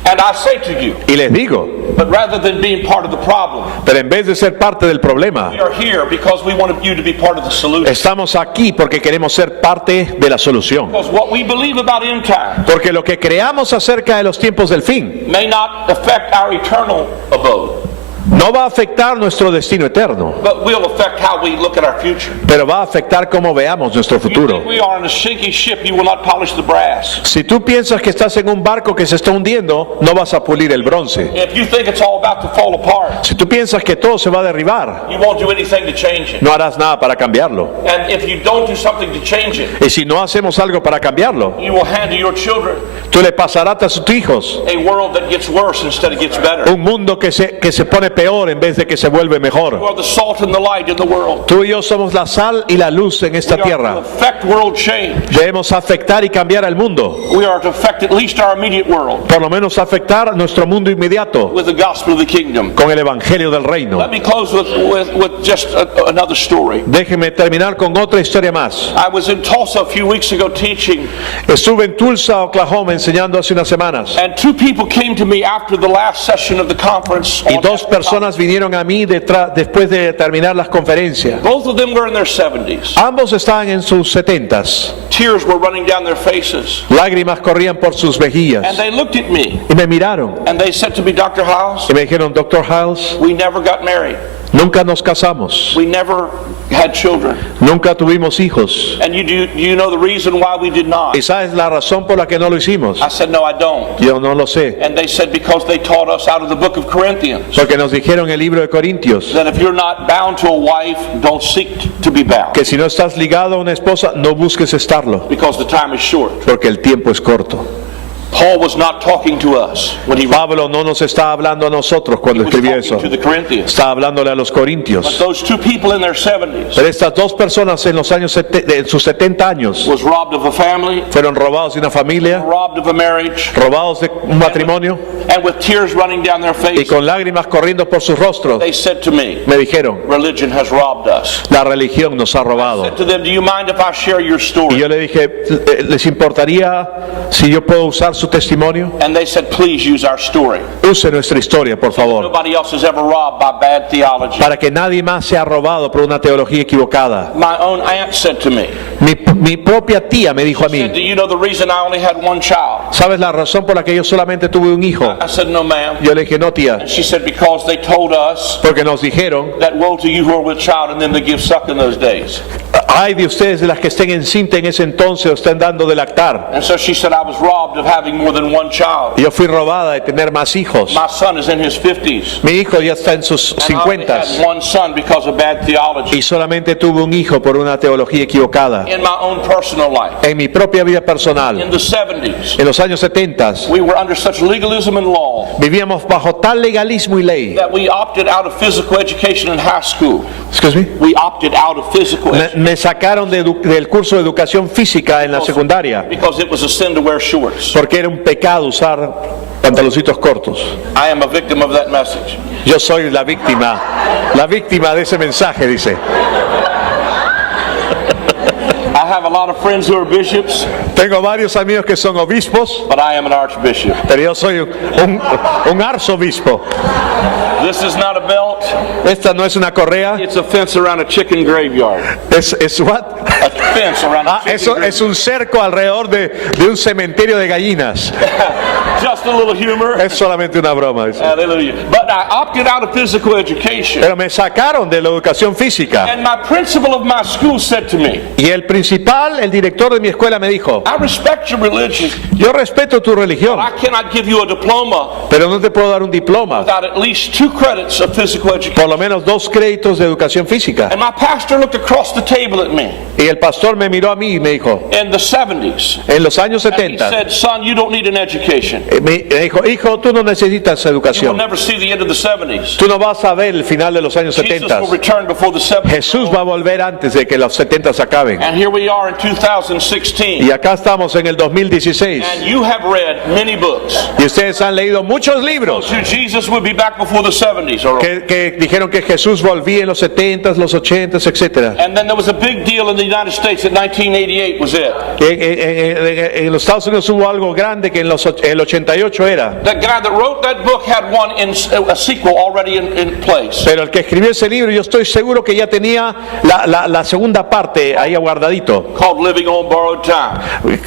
And I say to you, Y les digo, but rather than being part of the problem, pero en vez de ser parte del problema, we are here because we want you to be part of the solution. estamos aquí porque queremos ser parte de la solución. Because what we believe about end time Porque lo que creamos acerca de los tiempos del fin may not affect our eternal abode, no va a afectar nuestro destino eterno, but will affect how we look at our future. pero va a afectar cómo veamos nuestro If you futuro. think we are in a sinking ship, you will not polish the brass. Si tú piensas que estás en un barco que se está hundiendo, no vas a pulir el bronce. If you think it's all about to fall apart, Si tú piensas que todo se va a derribar, you won't do anything to change it. no harás nada para cambiarlo. And if you don't do something to change it, Y si no hacemos algo para cambiarlo, you will hand to your children tú le pasarás a tus hijos a world that gets worse instead of gets better. un mundo que se pone peor en vez de que se vuelve You mejor. are the salt and the light in the world. Tú y yo somos la sal y la luz en esta We are to tierra. affect world change. Debemos afectar y cambiar al mundo. We are to affect at least our immediate world Por lo menos afectar nuestro mundo inmediato with the gospel of the kingdom. con el evangelio del reino. Let me close with just another story. Déjeme terminar con otra historia más. I was in Tulsa a few weeks ago teaching, Estuve en Tulsa, Oklahoma, enseñando hace unas semanas. and two people came to me after the last session of the conference. Y dos personas vinieron a mí después de terminar las conferencias. Both of them were in their 70s. Ambos estaban en sus 70s. Tears were running down their faces. Lágrimas corrían por sus And mejillas. they looked at me Y me miraron. and they said to me, Dr. House, Y me dijeron, Dr. Hiles, we never got married. nunca nos casamos. We never had children. Nunca tuvimos hijos. And do you know the reason why we did not? ¿Y sabes la razón por la que no lo hicimos? I said, no, I don't. Yo no lo sé. And they said, because they taught us out of the book of Corinthians Porque nos dijeron en el libro de Corintios that if you're not bound to a wife, don't seek to be bound, que si no estás ligado a una esposa, no busques estarlo, because the time is short. porque el tiempo es corto. Paul was not talking to us when he Pablo no nos está hablando a nosotros cuando was escribió talking eso. to the Corinthians. Está hablándole a los But corintios. those two people in their 70s Pero estas dos personas en los años en sus 70 años was robbed of a family, fueron robados de una familia, robbed of a marriage, robados de un matrimonio and with tears running down their y face, con lágrimas corriendo por sus rostros. they said to me, Me dijeron, religion has robbed us. la religión nos ha I robado. said to them, do you mind if I share your Y story? yo le dije, ¿les importaría si yo puedo usar su testimonio? And they said, please use our story. Use nuestra historia, por favor, Nobody else is ever robbed by bad theology. para que nadie más sea robado por una teología equivocada. My own aunt said to me, Mi propia tía me dijo a said, do mí, you know the reason I only had one child? ¿sabes la razón por la que yo solamente tuve un hijo? I said, no, ma'am. Yo le dije, no, tía, And she said, because they told us porque nos dijeron, that woe to you who are with child and then they give suck in those days. ay de ustedes de las que estén encinta en ese entonces o estén dando de lactar. And so she said, I was robbed of having more than one child. Yo fui robada de tener más hijos. My son is in his 50s. Mi hijo ya está en sus And I only had 50 one son because of bad theology. y solamente tuve un hijo por una teología equivocada. In my own personal life, En mi propia vida in personal, the 70s, en los años 70, we were under such legalism and law vivíamos bajo tal legalismo y ley. that we opted out of physical education in high school. Excuse me. We opted out of physical education Me sacaron del curso de educación física en la secundaria because it was a sin to wear shorts. porque era un pecado usar pantaloncitos cortos. I am a victim of that message. Yo soy la víctima de ese mensaje, dice. I have a lot of friends who are bishops, Tengo varios amigos que son obispos, but I am an archbishop. pero yo soy un arzobispo. This is not a belt, Esta no es una correa, it's a fence around a chicken graveyard. es what? fence around the chicken Eso coop. es un cerco alrededor de un cementerio de gallinas. Just a little humor. Es solamente una broma. Hallelujah. But I opted out of physical education. Pero me sacaron de la educación física. And my principal of my school said to me, Y el principal, el director de mi escuela me dijo, I respect your religion, yo respeto tu religión, but I cannot give you a diploma pero no te puedo dar un diploma. without at least 2 credits of physical education. Por lo menos 2 créditos de educación física. And my pastor looked across the table at me Y el pastor me miró a mí y me dijo, in the 70s. en los años And he 70, said, son, you don't need an education. me dijo, hijo, tú no necesitas You will educación. never see the end of the 70s. Tú no vas a ver el final de los años Jesus 70. will return before the 70s. Jesús va a volver antes de que los 70 acaben. And here we are in 2016. Y acá estamos en el 2016. And you have read many books. Y ustedes han leído muchos libros So Jesus would be back before the 70s. Or, que dijeron que Jesús volvía en los 70, los 80, etc. and then there was a big deal in the United States that 1988 was it. En los Estados Unidos hubo algo grande que en el 88 era. That guy that wrote that book had a sequel already in place. Pero el que escribió ese libro, yo estoy seguro que ya tenía la segunda parte ahí aguardadito. Called Living on Borrowed Time.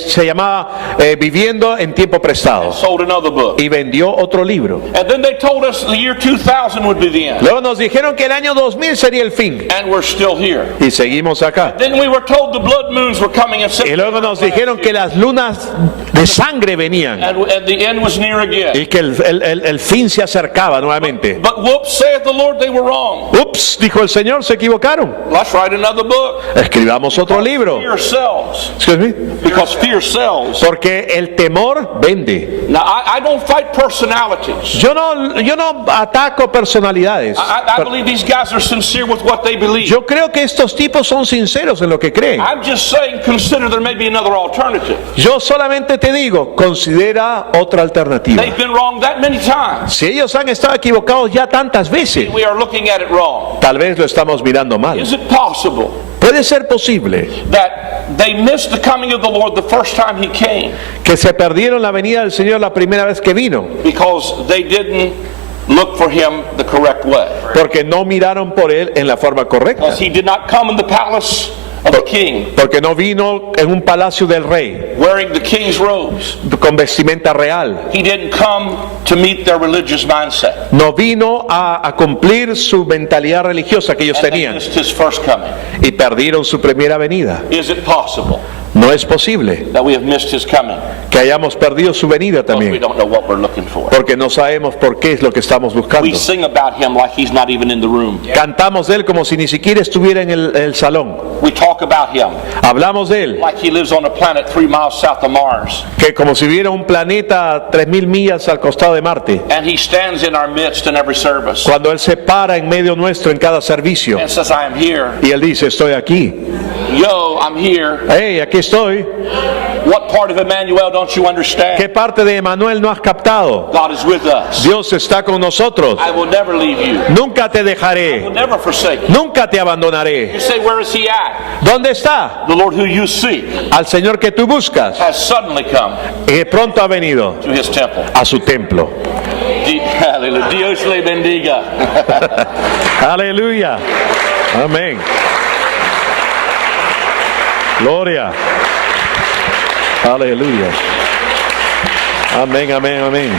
Se llamaba Viviendo en tiempo prestado. Sold another book. Y vendió otro libro. And then they told us the year 2000 would be the end. Luego nos dijeron que el año 2000 sería el fin. And we're still here. Y seguimos acá. Then we were told the blood moons were coming in Y September. luego nos dijeron que las lunas de sangre venían. And the end was near again. Y que el fin se acercaba nuevamente. But whoops, saith the Lord, they were wrong. Ups, dijo el Señor, se equivocaron. Let's write another book. Escribamos otro libro. Fear sells. Excuse me. Because fear sells. Porque el temor vende. Now, I don't fight personalities. Yo no ataco personalidades. I believe these guys are sincere with what they believe. Yo creo que estos tipos son sinceros en lo que creen. I'm just saying, consider there may be another alternative. Yo solamente te digo, considera otra alternativa. They've been wrong that many times. Si ellos han estado equivocados ya tantas veces, We are looking at it wrong. tal vez lo estamos mirando mal. Is it possible Puede ser posible that they missed the coming of the Lord the first time He came que se perdieron la venida del Señor la primera vez que vino, because they didn't look for Him the correct way? porque no miraron por Él en la forma correcta, Because He did not come in the palace of the king porque no vino en un palacio del rey wearing the king's robes. con vestimenta real, He didn't come to meet their religious mindset. no vino a cumplir su mentalidad religiosa que ellos And they tenían missed His first coming. y perdieron su primera venida. Is it possible No es posible that we have missed His coming que hayamos perdido su venida because we también, don't know what we're looking for? porque no sabemos por qué es lo que estamos buscando. We sing about Him like He's not even in the room. Cantamos de Él como si ni siquiera estuviera en el salón. We talk about Him Hablamos de Él like He lives on a planet 3 miles south of Mars. que como si hubiera un planeta a 3.000 millas al costado de Marte, And He stands in our midst in every service cuando Él se para en medio nuestro en cada servicio and says, I am here. y Él dice, estoy aquí. Yo, I'm here. Hey, aquí estoy. What part of Emmanuel don't you understand? ¿Qué parte de Emanuel no has captado? God is with us. Dios está con nosotros. I will never leave you. Nunca te I will dejaré. never forsake you. Nunca te abandonaré. You say, where is He at? ¿Dónde está? The Lord who you seek Al Señor que tú buscas. has suddenly come Pronto ha venido to His temple. a su templo. Hallelujah. Dios le bendiga. Aleluya. Amén. Gloria. Aleluya. Amén, amén, amén.